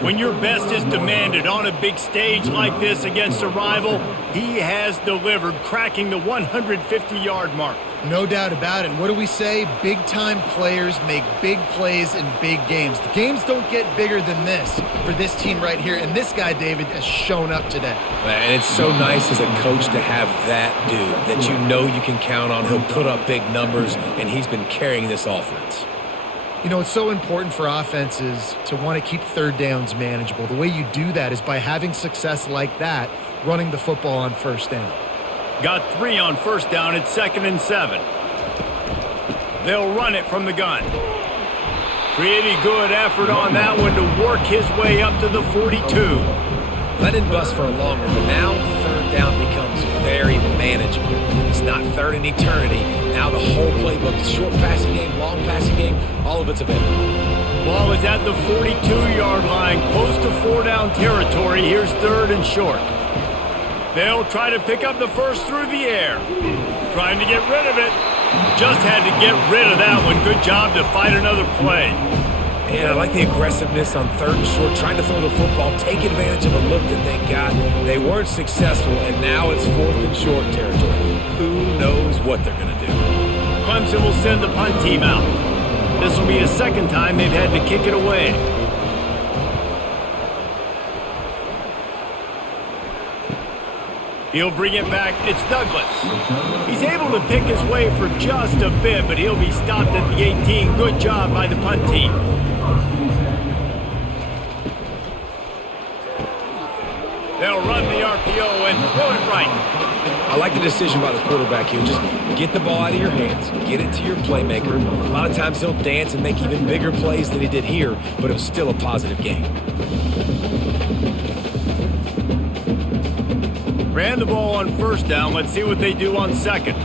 When your best is demanded on a big stage like this against a rival, he has delivered, cracking the 150-yard mark. No doubt about it. What do we say? Big-time players make big plays in big games. The games don't get bigger than this for this team right here, and this guy, David, has shown up today. And it's so nice as a coach to have that dude that you know you can count on. He'll put up big numbers, and he's been carrying this offense. You know, it's so important for offenses to want to keep 3rd downs manageable. The way you do that is by having success like that, running the football on 1st down. Got 3 on 1st down at 2nd and 7. They'll run it from the gun. Pretty good effort on that one to work his way up to the 42. Let him bust for a long one, but now 3rd down becomes very manageable. It's not 3rd and eternity. Now the whole playbook, short passing game, long passing game, all of it's available. Ball is at the 42-yard line, close to 4-down territory. Here's 3rd and short. They'll try to pick up the first through the air. Trying to get rid of it. Just had to get rid of that one. Good job to fight another play. And I like the aggressiveness on 3rd and short, trying to throw the football, take advantage of a look that they got. They weren't successful, and now it's 4th and short territory. Who knows what they're going to do? Clemson will send the punt team out. This will be a 2nd time they've had to kick it away. He'll bring it back. It's Douglas. He's able to pick his way for just a bit, but he'll be stopped at the 18. Good job by the punt team. They'll run the RPO and throw it right. I like the decision by the quarterback here. Just get the ball out of your hands. Get it to your playmaker. A lot of times he'll dance and make even bigger plays than he did here, but it was still a positive game. Ran the ball on 1st down. Let's see what they do on 2nd.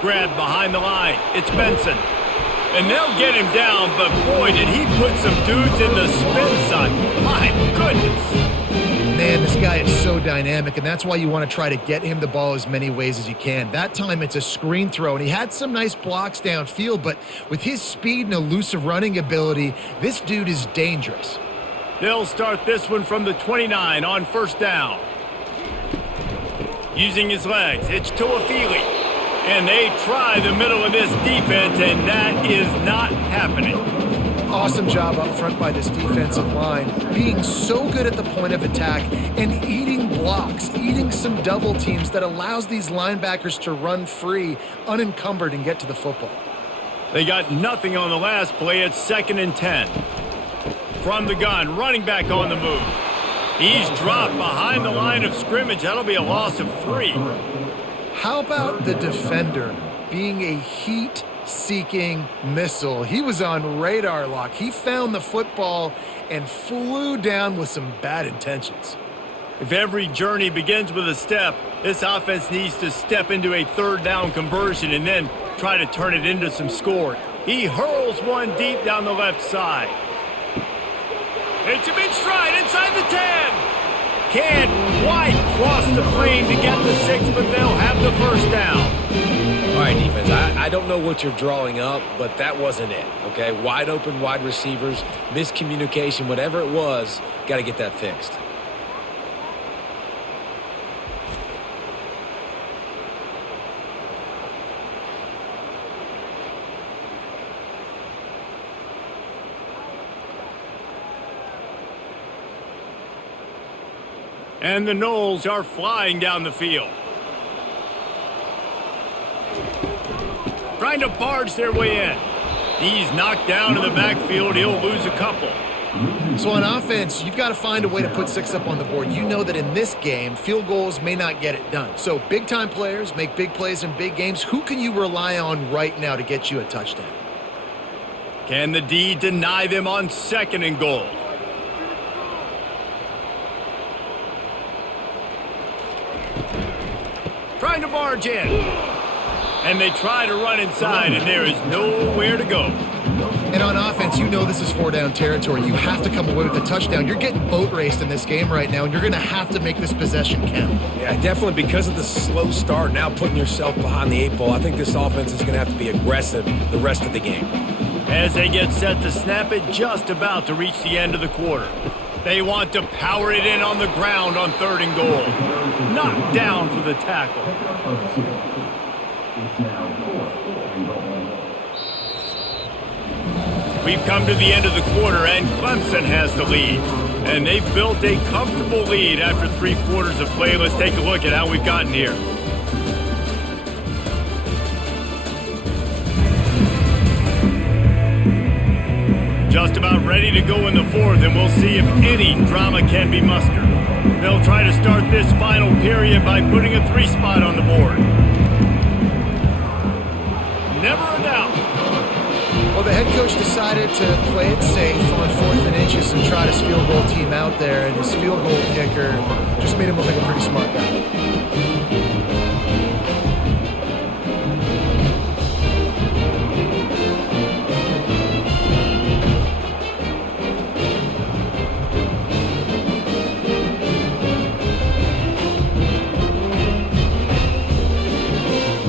Grab behind the line. It's Benson. And they'll get him down, but boy, did he put some dudes in the spin cycle. My goodness. Man, this guy is so dynamic, and that's why you want to try to get him the ball as many ways as you can. That time, it's a screen throw, and he had some nice blocks downfield, but with his speed and elusive running ability, this dude is dangerous. They'll start this one from the 29 on 1st down. Using his legs, it's Tuafili. And they try the middle of this defense, and that is not happening. Awesome job up front by this defensive line, being so good at the point of attack and eating blocks, eating some double teams that allows these linebackers to run free, unencumbered, and get to the football. They got nothing on the last play. It's 2nd and 10. From the gun, running back on the move. He's dropped behind the line of scrimmage. That'll be a loss of 3. How about the defender being a heat-seeking missile? He was on radar lock. He found the football and flew down with some bad intentions. If every journey begins with a step, this offense needs to step into a 3rd down conversion and then try to turn it into some score. He hurls one deep down the left side. It's a big stride inside the 10. Can't quite cross the plane to get the 6, but they'll have the 1st down. All right, defense, I don't know what you're drawing up, but that wasn't it, okay? Wide open wide receivers, miscommunication, whatever it was, got to get that fixed. And the Knowles are flying down the field. Trying to barge their way in. He's knocked down in the backfield. He'll lose a couple. So on offense, you've got to find a way to put 6 up on the board. You know that in this game, field goals may not get it done. So big-time players make big plays in big games. Who can you rely on right now to get you a touchdown? Can the D deny them on 2nd and goal? Trying to barge in. And they try to run inside, and there is nowhere to go. And on offense, you know this is 4-down territory. You have to come away with a touchdown. You're getting boat raced in this game right now, and you're going to have to make this possession count. Yeah, definitely because of the slow start, now putting yourself behind the 8 ball, I think this offense is going to have to be aggressive the rest of the game. As they get set to snap it, just about to reach the end of the quarter. They want to power it in on the ground on 3rd and goal. Knocked down for the tackle. We've come to the end of the quarter, and Clemson has the lead. And they've built a comfortable lead after 3 quarters of play. Let's take a look at how we've gotten here. Just about ready to go in the 4th, and we'll see if any drama can be mustered. They'll try to start this final period by putting a 3 spot on the board. Never a doubt. Well, the head coach decided to play it safe on 4th and inches and try his field goal team out there, and his field goal kicker just made him look like a pretty smart guy.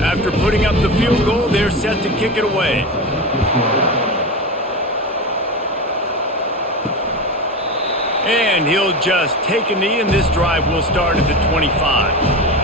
After putting up the field goal, they're set to kick it away. And he'll just take a knee, and this drive will start at the 25.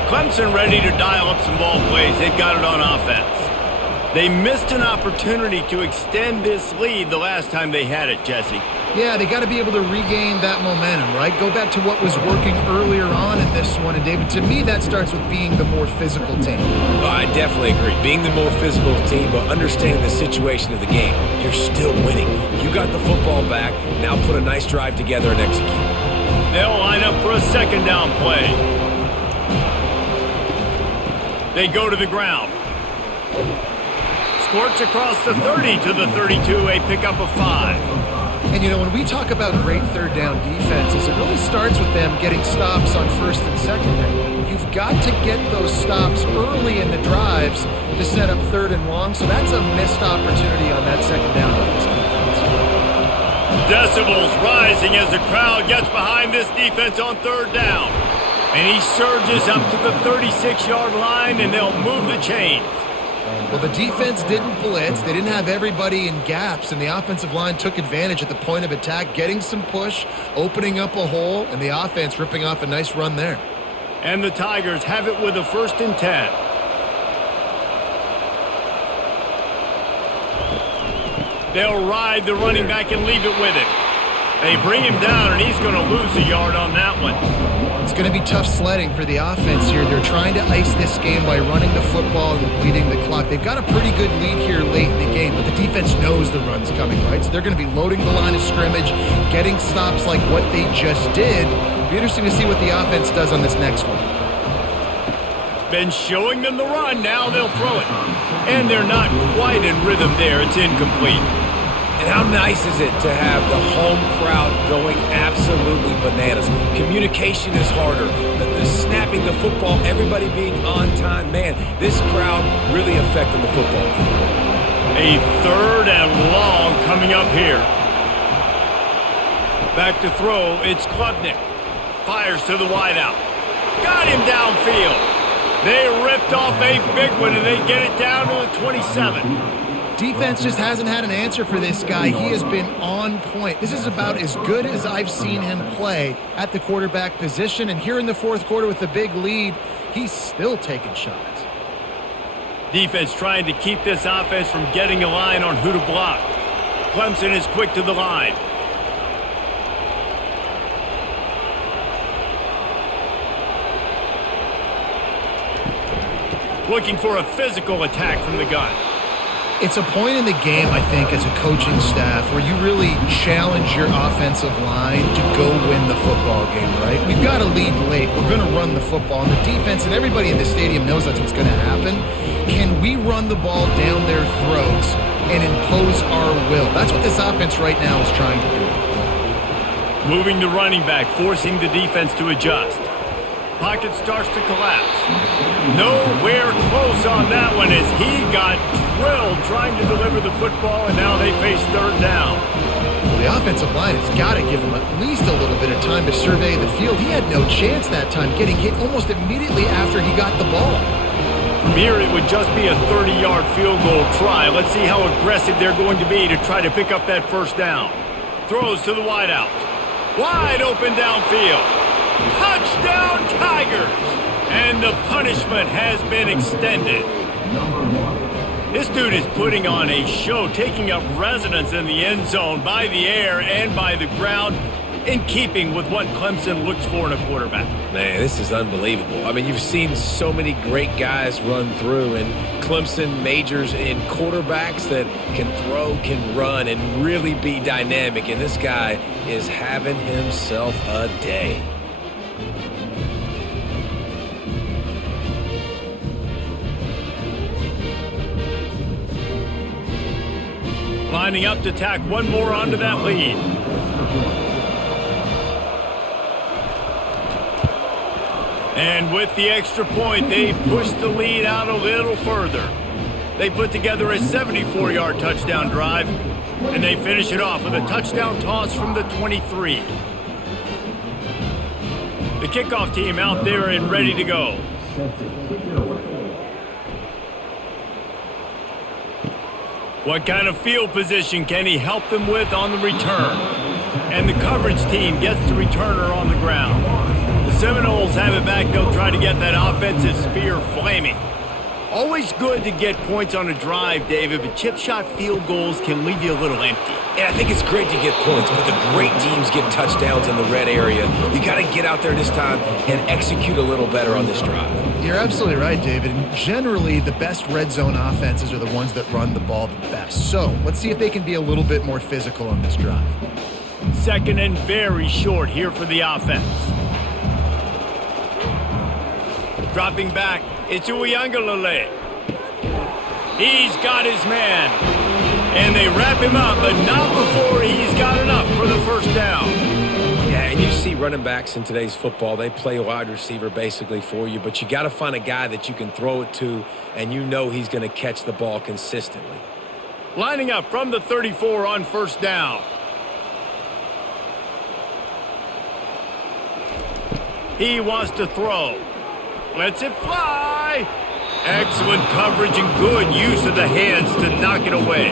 Clemson ready to dial up some ball plays. They've got it on offense. They missed an opportunity to extend this lead the last time they had it, Jesse. Yeah, they got to be able to regain that momentum, right? Go back to what was working earlier on in this one. And, David, to me, that starts with being the more physical team. Oh, I definitely agree. Being the more physical team, but understanding the situation of the game. You're still winning. You got the football back. Now put a nice drive together and execute. They'll line up for a 2nd down play. They go to the ground. Squirts across the 30 to the 32, a pickup of 5. And, you know, when we talk about great 3rd down defenses, it really starts with them getting stops on 1st and 2nd. You've got to get those stops early in the drives to set up 3rd and long, so that's a missed opportunity on that 2nd down by this defense. Decibels rising as the crowd gets behind this defense on 3rd down. And he surges up to the 36-yard line, and they'll move the chains. Well, the defense didn't blitz. They didn't have everybody in gaps, and the offensive line took advantage at the point of attack, getting some push, opening up a hole, and the offense ripping off a nice run there. And the Tigers have it with a 1st and 10. They'll ride the running back and leave it with him. They bring him down, and he's going to lose a yard on that one. It's going to be tough sledding for the offense here. They're trying to ice this game by running the football and bleeding the clock. They've got a pretty good lead here late in the game, but the defense knows the run's coming, right? So they're going to be loading the line of scrimmage, getting stops like what they just did. It'll be interesting to see what the offense does on this next one. Been showing them the run. Now they'll throw it. And they're not quite in rhythm there. It's incomplete. And how nice is it to have the home crowd going absolutely bananas? Communication is harder. The snapping the football, everybody being on time. Man, this crowd really affecting the football game. A 3rd and long coming up here. Back to throw, it's Klubnik. Fires to the wideout. Got him downfield. They ripped off a big one, and they get it down to the 27. Defense just hasn't had an answer for this guy. He has been on point. This is about as good as I've seen him play at the quarterback position. And here in the 4th quarter with the big lead, he's still taking shots. Defense trying to keep this offense from getting a line on who to block. Clemson is quick to the line. Looking for a physical attack from the gun. It's a point in the game, I think, as a coaching staff where you really challenge your offensive line to go win the football game, right? We've got a lead late. We're going to run the football. And the defense and everybody in the stadium knows that's what's going to happen. Can we run the ball down their throats and impose our will? That's what this offense right now is trying to do. Moving the running back, forcing the defense to adjust. Pocket starts to collapse. Nowhere close on that one as he got drilled trying to deliver the football, and now they face third down. Well, the offensive line has got to give him at least a little bit of time to survey the field. He had no chance that time, getting hit almost immediately after he got the ball. From here, it would just be a 30-yard field goal try. Let's see how aggressive they're going to be to try to pick up that first down. Throws to the wideout. Wide open downfield. Touchdown, Tigers! And the punishment has been extended. This dude is putting on a show, taking up residence in the end zone by the air and by the ground, in keeping with what Clemson looks for in a quarterback. Man, this is unbelievable. I mean, you've seen so many great guys run through, and Clemson majors in quarterbacks that can throw, can run, and really be dynamic, and this guy is having himself a day. Lining up to tack one more onto that lead. And with the extra point, they push the lead out a little further. They put together a 74-yard touchdown drive, and they finish it off with a touchdown toss from the 23. The kickoff team out there and ready to go. What kind of field position can he help them with on the return? And the coverage team gets the returner on the ground. The Seminoles have it back. They'll try to get that offensive spear flaming. Always good to get points on a drive, David, but chip shot field goals can leave you a little empty. And I think it's great to get points, but the great teams get touchdowns in the red area. You got to get out there this time and execute a little better on this drive. You're absolutely right, David. And generally, the best red zone offenses are the ones that run the ball the best. So let's see if they can be a little bit more physical on this drive. Second and very short here for the offense. Dropping back, it's Uiagalelei. He's got his man. And they wrap him up, but not before he's got enough for the first down. Yeah, and you see running backs in today's football, they play wide receiver basically for you, but you got to find a guy that you can throw it to, and you know he's going to catch the ball consistently. Lining up from the 34 on first down. He wants to throw. Lets it fly. Excellent coverage and good use of the hands to knock it away.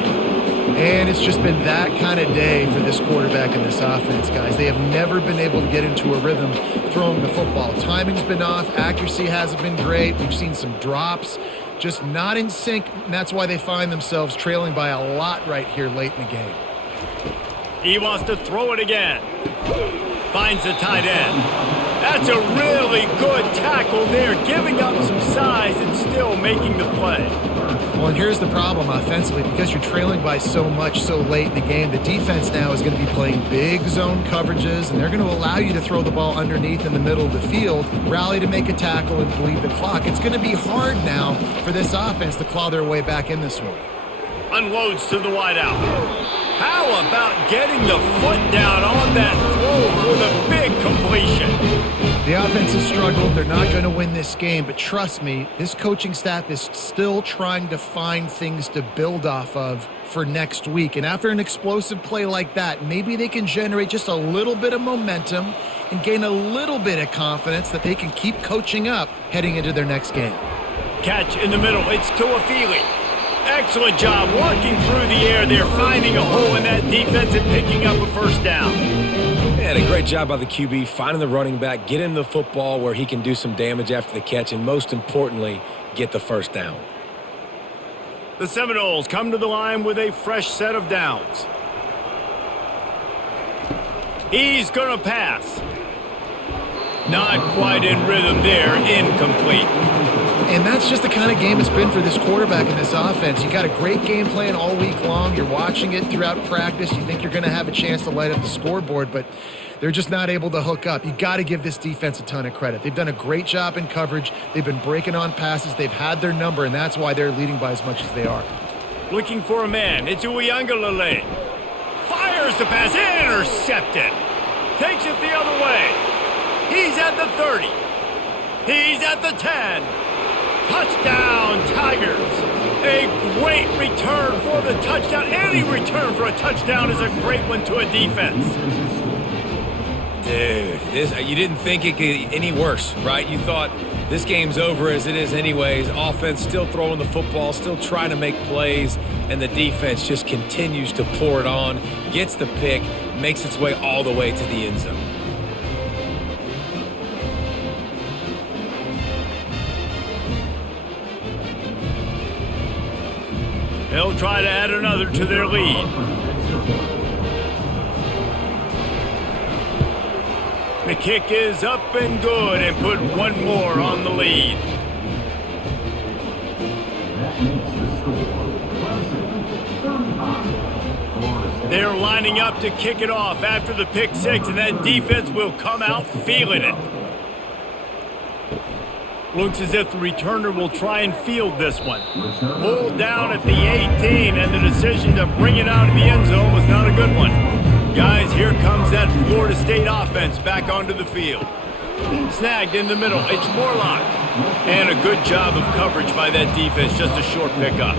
And it's just been that kind of day for this quarterback and this offense, guys. They have never been able to get into a rhythm throwing the football. Timing's been off. Accuracy hasn't been great. We've seen some drops. Just not in sync, and that's why they find themselves trailing by a lot right here late in the game. He wants to throw it again. Finds the tight end. That's a really good tackle there, giving up some size and still making the play. Well, and here's the problem offensively. Because you're trailing by so much so late in the game, the defense now is going to be playing big zone coverages, and they're going to allow you to throw the ball underneath in the middle of the field, rally to make a tackle, and bleed the clock. It's going to be hard now for this offense to claw their way back in this one. Unloads to the wideout. How about getting the foot down on that throw for the big completion? The offense has struggled. They're not going to win this game, but trust me, this coaching staff is still trying to find things to build off of for next week. And after an explosive play like that, maybe they can generate just a little bit of momentum and gain a little bit of confidence that they can keep coaching up heading into their next game. Catch in the middle. It's Tuafili. Excellent job working through the air there, finding a hole in that defense and picking up a first down. And a great job by the QB, finding the running back, get him the football where he can do some damage after the catch, and most importantly, get the first down. The Seminoles come to the line with a fresh set of downs. He's going to pass. Not quite in rhythm there, incomplete. And that's just the kind of game it's been for this quarterback and this offense. You got a great game plan all week long. You're watching it throughout practice. You think you're going to have a chance to light up the scoreboard, but they're just not able to hook up. You got to give this defense a ton of credit. They've done a great job in coverage. They've been breaking on passes. They've had their number, and that's why they're leading by as much as they are. Looking for a man. It's Uiagalelei. Fires the pass. Intercepted. Takes it the other way. He's at the 30. He's at the 10. Touchdown, Tigers. A great return for the touchdown. Any return for a touchdown is a great one to a defense. Dude, you didn't think it could get any worse, right? You thought this game's over as it is anyways. Offense still throwing the football, still trying to make plays, and the defense just continues to pour it on, gets the pick, makes its way all the way to the end zone. They'll try to add another to their lead. The kick is up and good and put one more on the lead. They're lining up to kick it off after the pick six, and that defense will come out feeling it. Looks as if the returner will try and field this one. Pulled down at the 18, and the decision to bring it out of the end zone was not a good one. Guys, here comes that Florida State offense back onto the field. Snagged in the middle. It's Morlock. And a good job of coverage by that defense. Just a short pickup.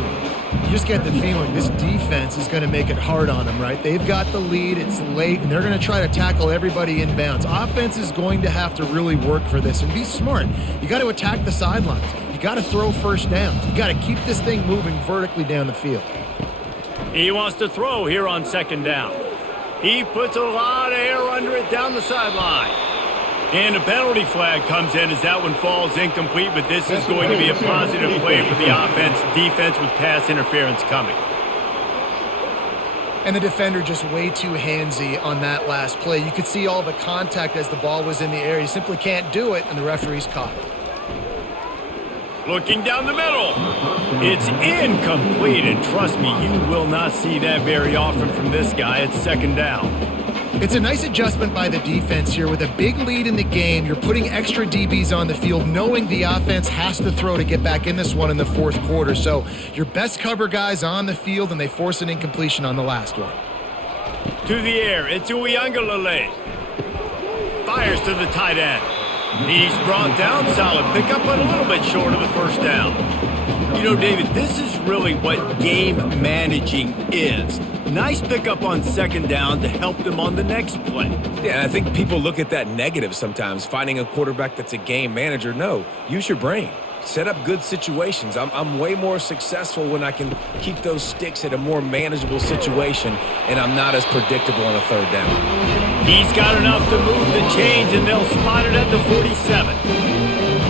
You just get the feeling this defense is going to make it hard on them, right? They've got the lead, it's late, and they're going to try to tackle everybody inbounds. Offense is going to have to really work for this and be smart. You got to attack the sidelines. You got to throw first downs. You got to keep this thing moving vertically down the field. He wants to throw here on second down. He puts a lot of air under it down the sideline. And a penalty flag comes in as that one falls incomplete, but this is going to be a positive play for the offense. Defense with pass interference coming. And the defender just way too handsy on that last play. You could see all the contact as the ball was in the air. He simply can't do it, and the referee's caught it. Looking down the middle. It's incomplete, and trust me, you will not see that very often from this guy. It's second down. It's a nice adjustment by the defense here. With a big lead in the game, you're putting extra DBs on the field, knowing the offense has to throw to get back in this one in the fourth quarter. So your best cover guys on the field, and they force an incompletion on the last one. To the air, it's Uiagalelei. Fires to the tight end. He's brought down, solid pickup, but a little bit short of the first down. You know, David, this is really what game managing is. Nice pickup on second down to help them on the next play. Yeah, I think people look at that negative sometimes, finding a quarterback that's a game manager. No, use your brain. Set up good situations. I'm way more successful when I can keep those sticks at a more manageable situation, and I'm not as predictable on a third down. He's got enough to move the chains, and they'll spot it at the 47.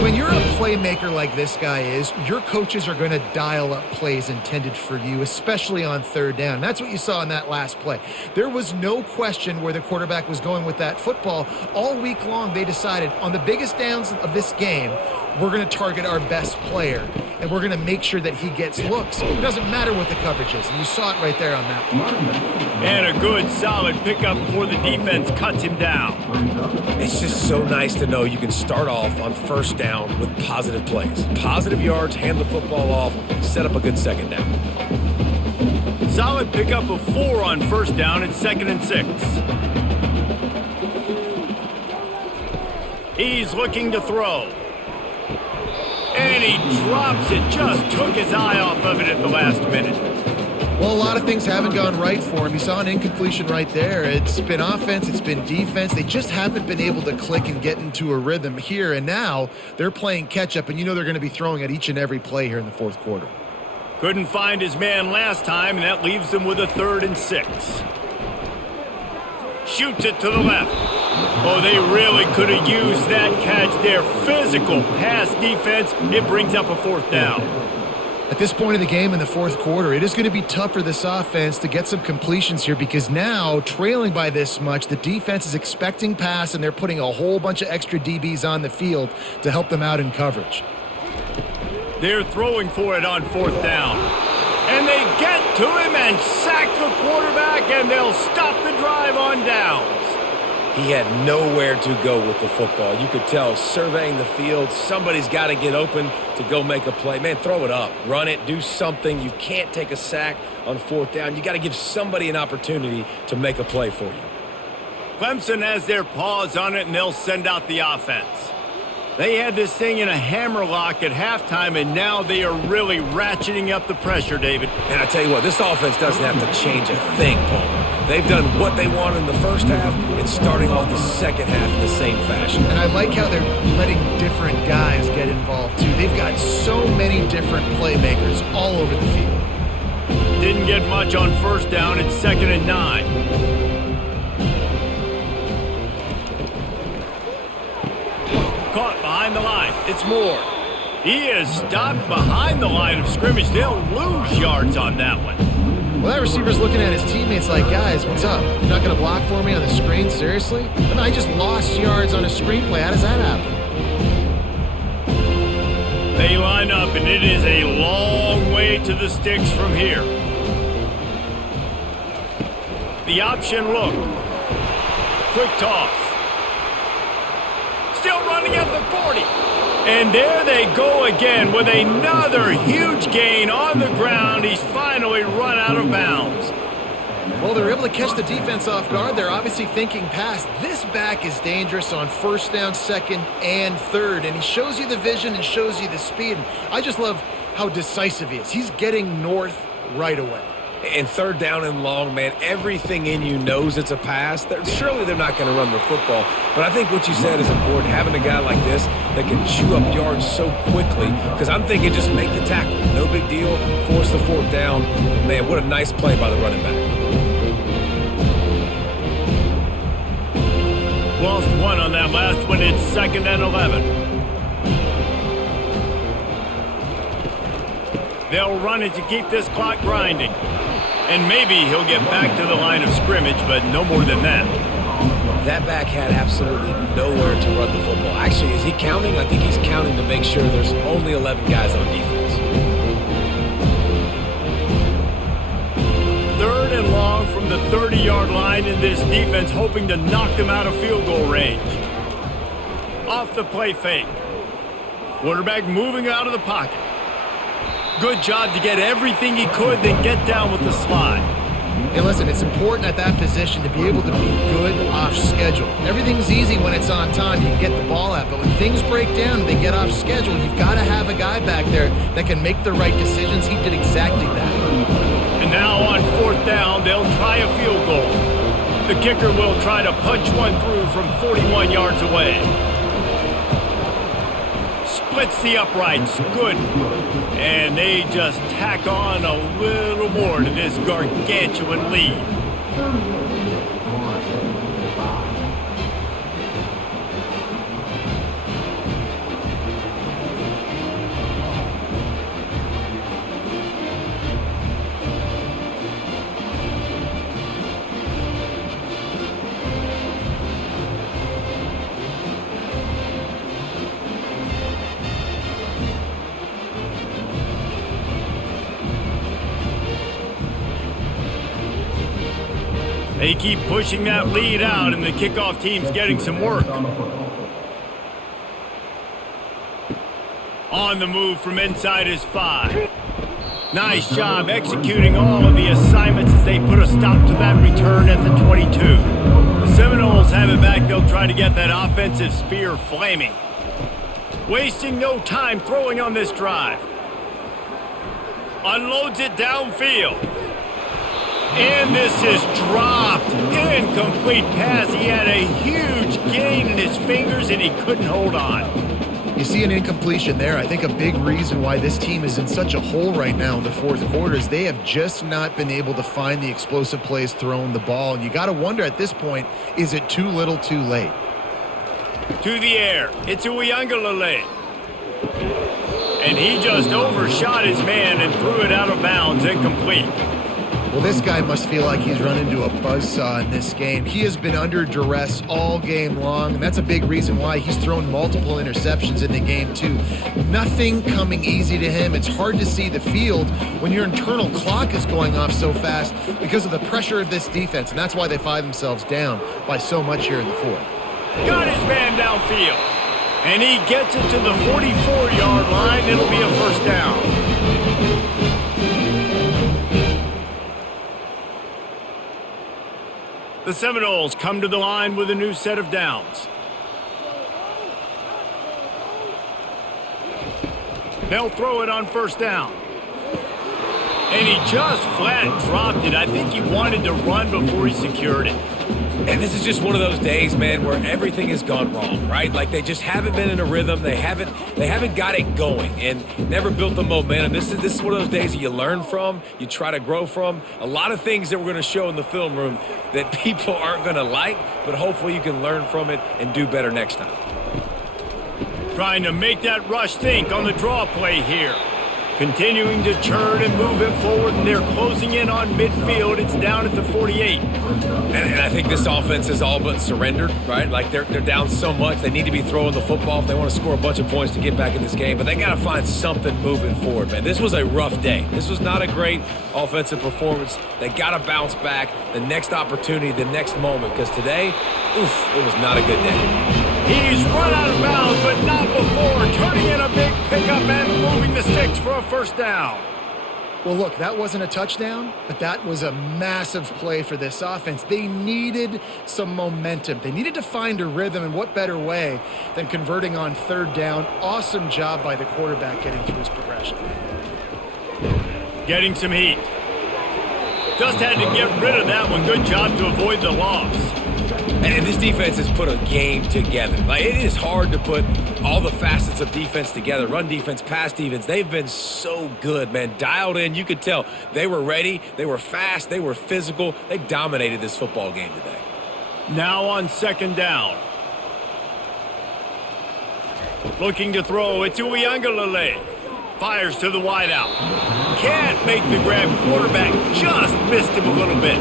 When you're a playmaker like this guy is, your coaches are going to dial up plays intended for you, especially on third down. That's what you saw in that last play. There was no question where the quarterback was going with that football. All week long, they decided on the biggest downs of this game, we're going to target our best player, and we're going to make sure that he gets looks. It doesn't matter what the coverage is, and you saw it right there on that play. And a good, solid pickup before the defense cuts him down. It's just so nice to know you can start off on first down with positive plays. Positive yards, hand the football off, set up a good second down. Solid pickup of 4 on first down at 2nd and 6. He's looking to throw. And he drops it, just took his eye off of it at the last minute. Well, a lot of things haven't gone right for him. He saw an incompletion right there. It's been offense, it's been defense. They just haven't been able to click and get into a rhythm here. And now they're playing catch-up, and you know they're going to be throwing at each and every play here in the fourth quarter. Couldn't find his man last time, and that leaves them with a 3rd and 6. Shoots it to the left. Oh, they really could have used that catch there. Physical pass defense. It brings up a 4th down. At this point of the game in the fourth quarter, it is going to be tough for this offense to get some completions here because now, trailing by this much, the defense is expecting pass, and they're putting a whole bunch of extra DBs on the field to help them out in coverage. They're throwing for it on 4th down. And they get to him and sack the quarterback, and they'll stop the drive on downs. He had nowhere to go with the football. You could tell, surveying the field, somebody's got to get open to go make a play. Man, throw it up, run it, do something. You can't take a sack on 4th down. You got to give somebody an opportunity to make a play for you. Clemson has their paws on it, and they'll send out the offense. They had this thing in a hammerlock at halftime, and now they are really ratcheting up the pressure, David. And I tell you what, this offense doesn't have to change a thing, Paul. They've done what they wanted in the first half and starting off the second half in the same fashion. And I like how they're letting different guys get involved, too. They've got so many different playmakers all over the field. Didn't get much on first down. It's 2nd and 9. Caught behind the line. It's Moore. He is stopped behind the line of scrimmage. They'll lose yards on that one. Well, that receiver's looking at his teammates like, guys, what's up? You're not going to block for me on the screen? Seriously? I mean, I just lost yards on a screenplay. How does that happen? They line up, and it is a long way to the sticks from here. The option look. Quick toss. Still running at the 40. And there they go again with another huge gain on the ground. He's finally run out of bounds. Well, they're able to catch the defense off guard. They're obviously thinking pass. This back is dangerous on first down, 2nd, and 3rd. And he shows you the vision and shows you the speed. I just love how decisive he is. He's getting north right away. And 3rd down and long, man, everything in you knows it's a pass. Surely they're not going to run the football. But I think what you said is important, having a guy like this that can chew up yards so quickly. Because I'm thinking just make the tackle. No big deal. Force the 4th down. Man, what a nice play by the running back. Lost one on that last one. It's 2nd and 11. They'll run it to keep this clock grinding. And maybe he'll get back to the line of scrimmage, but no more than that. That back had absolutely nowhere to run the football. Actually, is he counting? I think he's counting to make sure there's only 11 guys on defense. 3rd and long from the 30-yard line, in this defense hoping to knock them out of field goal range. Off the play fake. Quarterback moving out of the pocket. Good job to get everything he could, then get down with the slide. And listen, it's important at that position to be able to be good off schedule. Everything's easy when it's on time. You can get the ball out. But when things break down and they get off schedule, you've got to have a guy back there that can make the right decisions. He did exactly that. And now on 4th down, they'll try a field goal. The kicker will try to punch one through from 41 yards away. Splits the uprights. Good. And they just tack on a little more to this gargantuan lead. They keep pushing that lead out, and the kickoff team's getting some work. On the move from inside his 5. Nice job executing all of the assignments as they put a stop to that return at the 22. The Seminoles have it back. They'll try to get that offensive spear flaming. Wasting no time throwing on this drive. Unloads it downfield. And this is dropped. Incomplete pass. He had a huge gain in his fingers, and he couldn't hold on. You see an incompletion there. I think a big reason why this team is in such a hole right now in the 4th quarter is they have just not been able to find the explosive plays throwing the ball. And you got to wonder at this point, is it too little too late? To the air. It's Uiagalelei. And he just overshot his man and threw it out of bounds, incomplete. Well, this guy must feel like he's run into a buzzsaw in this game. He has been under duress all game long, and that's a big reason why he's thrown multiple interceptions in the game, too. Nothing coming easy to him. It's hard to see the field when your internal clock is going off so fast because of the pressure of this defense, and that's why they find themselves down by so much here in the 4th. Got his man downfield, and he gets it to the 44-yard line. It'll be a first down. The Seminoles come to the line with a new set of downs. They'll throw it on first down. And he just flat dropped it. I think he wanted to run before he secured it. And this is just one of those days, man, where everything has gone wrong, right? Like they just haven't been in a rhythm. They haven't got it going and never built the momentum. This is one of those days that you learn from, you try to grow from. A lot of things that we're going to show in the film room that people aren't going to like, but hopefully you can learn from it and do better next time. Trying to make that rush think on the draw play here. Continuing to churn and move it forward, and they're closing in on midfield. It's down at the 48. And I think this offense is all but surrendered, right? Like they're down so much. They need to be throwing the football if they want to score a bunch of points to get back in this game. But they got to find something moving forward, man. This was a rough day. This was not a great offensive performance. They got to bounce back the next opportunity, the next moment, because today, it was not a good day. He's run out of bounds, but not before turning in a big pickup and moving the sticks for a first down. Well, look, that wasn't a touchdown, but that was a massive play for this offense. They needed some momentum. They needed to find a rhythm, and what better way than converting on third down. Awesome job by the quarterback getting through his progression. Getting some heat. Just had to get rid of that one. Good job to avoid the loss. And this defense has put a game together. Like, it is hard to put all the facets of defense together. Run defense, pass defense. They've been so good, man. Dialed in. You could tell they were ready. They were fast. They were physical. They dominated this football game today. Now on second down. Looking to throw. It's Uiagalelei. Fires to the wideout. Can't make the grab. Quarterback just missed him a little bit.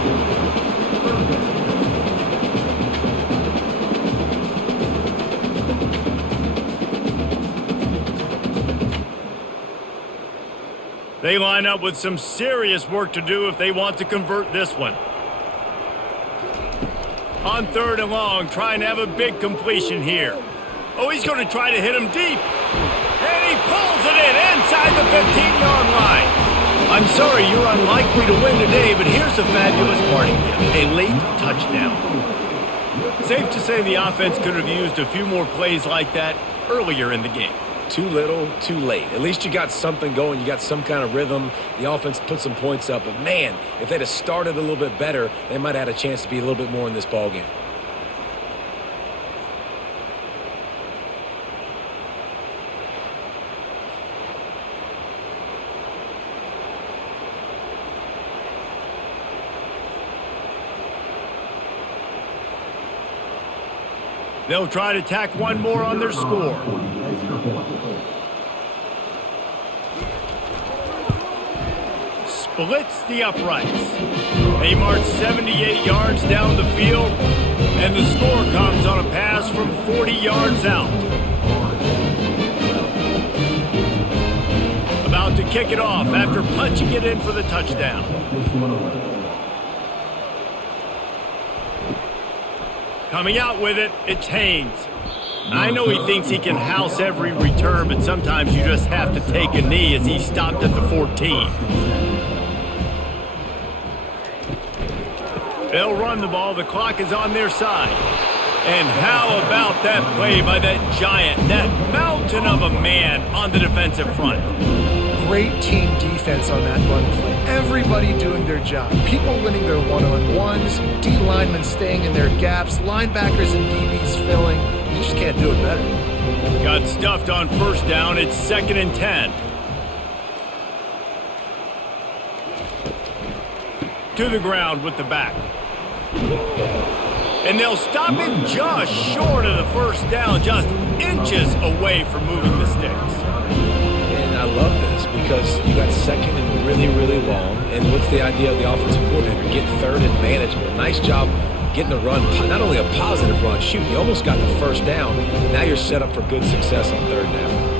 They line up with some serious work to do if they want to convert this one. On third and long, trying to have a big completion here. Oh, he's going to try to hit him deep. And he pulls it in inside the 15-yard line. I'm sorry, you're unlikely to win today, but here's a fabulous parting gift, a late touchdown. Safe to say the offense could have used a few more plays like that earlier in the game. Too little, too late. At least you got something going. You got some kind of rhythm. The offense put some points up. But, man, if they'd have started a little bit better, they might have had a chance to be a little bit more in this ballgame. They'll try to tack one more on their score. Splits the uprights. They march 78 yards down the field, and the score comes on a pass from 40 yards out. About to kick it off after punching it in for the touchdown. Coming out with it, it's Haynes. I know he thinks he can house every return, but sometimes you just have to take a knee as he stopped at the 14. They'll run the ball. The clock is on their side. And how about that play by that giant, that mountain of a man on the defensive front? Great team defense on that run play. Everybody doing their job. People winning their one-on-ones, D linemen staying in their gaps, linebackers and DBs filling. You just can't do it better. Got stuffed on first down. It's 2nd and 10. To the ground with the back. And they'll stop him just short of the first down, just inches away from moving the sticks. And I love this because you got second and really, really long. And what's the idea of the offensive coordinator? Get third and manageable. Nice job getting the run, not only a positive run, shoot, you almost got the first down. Now you're set up for good success on third down.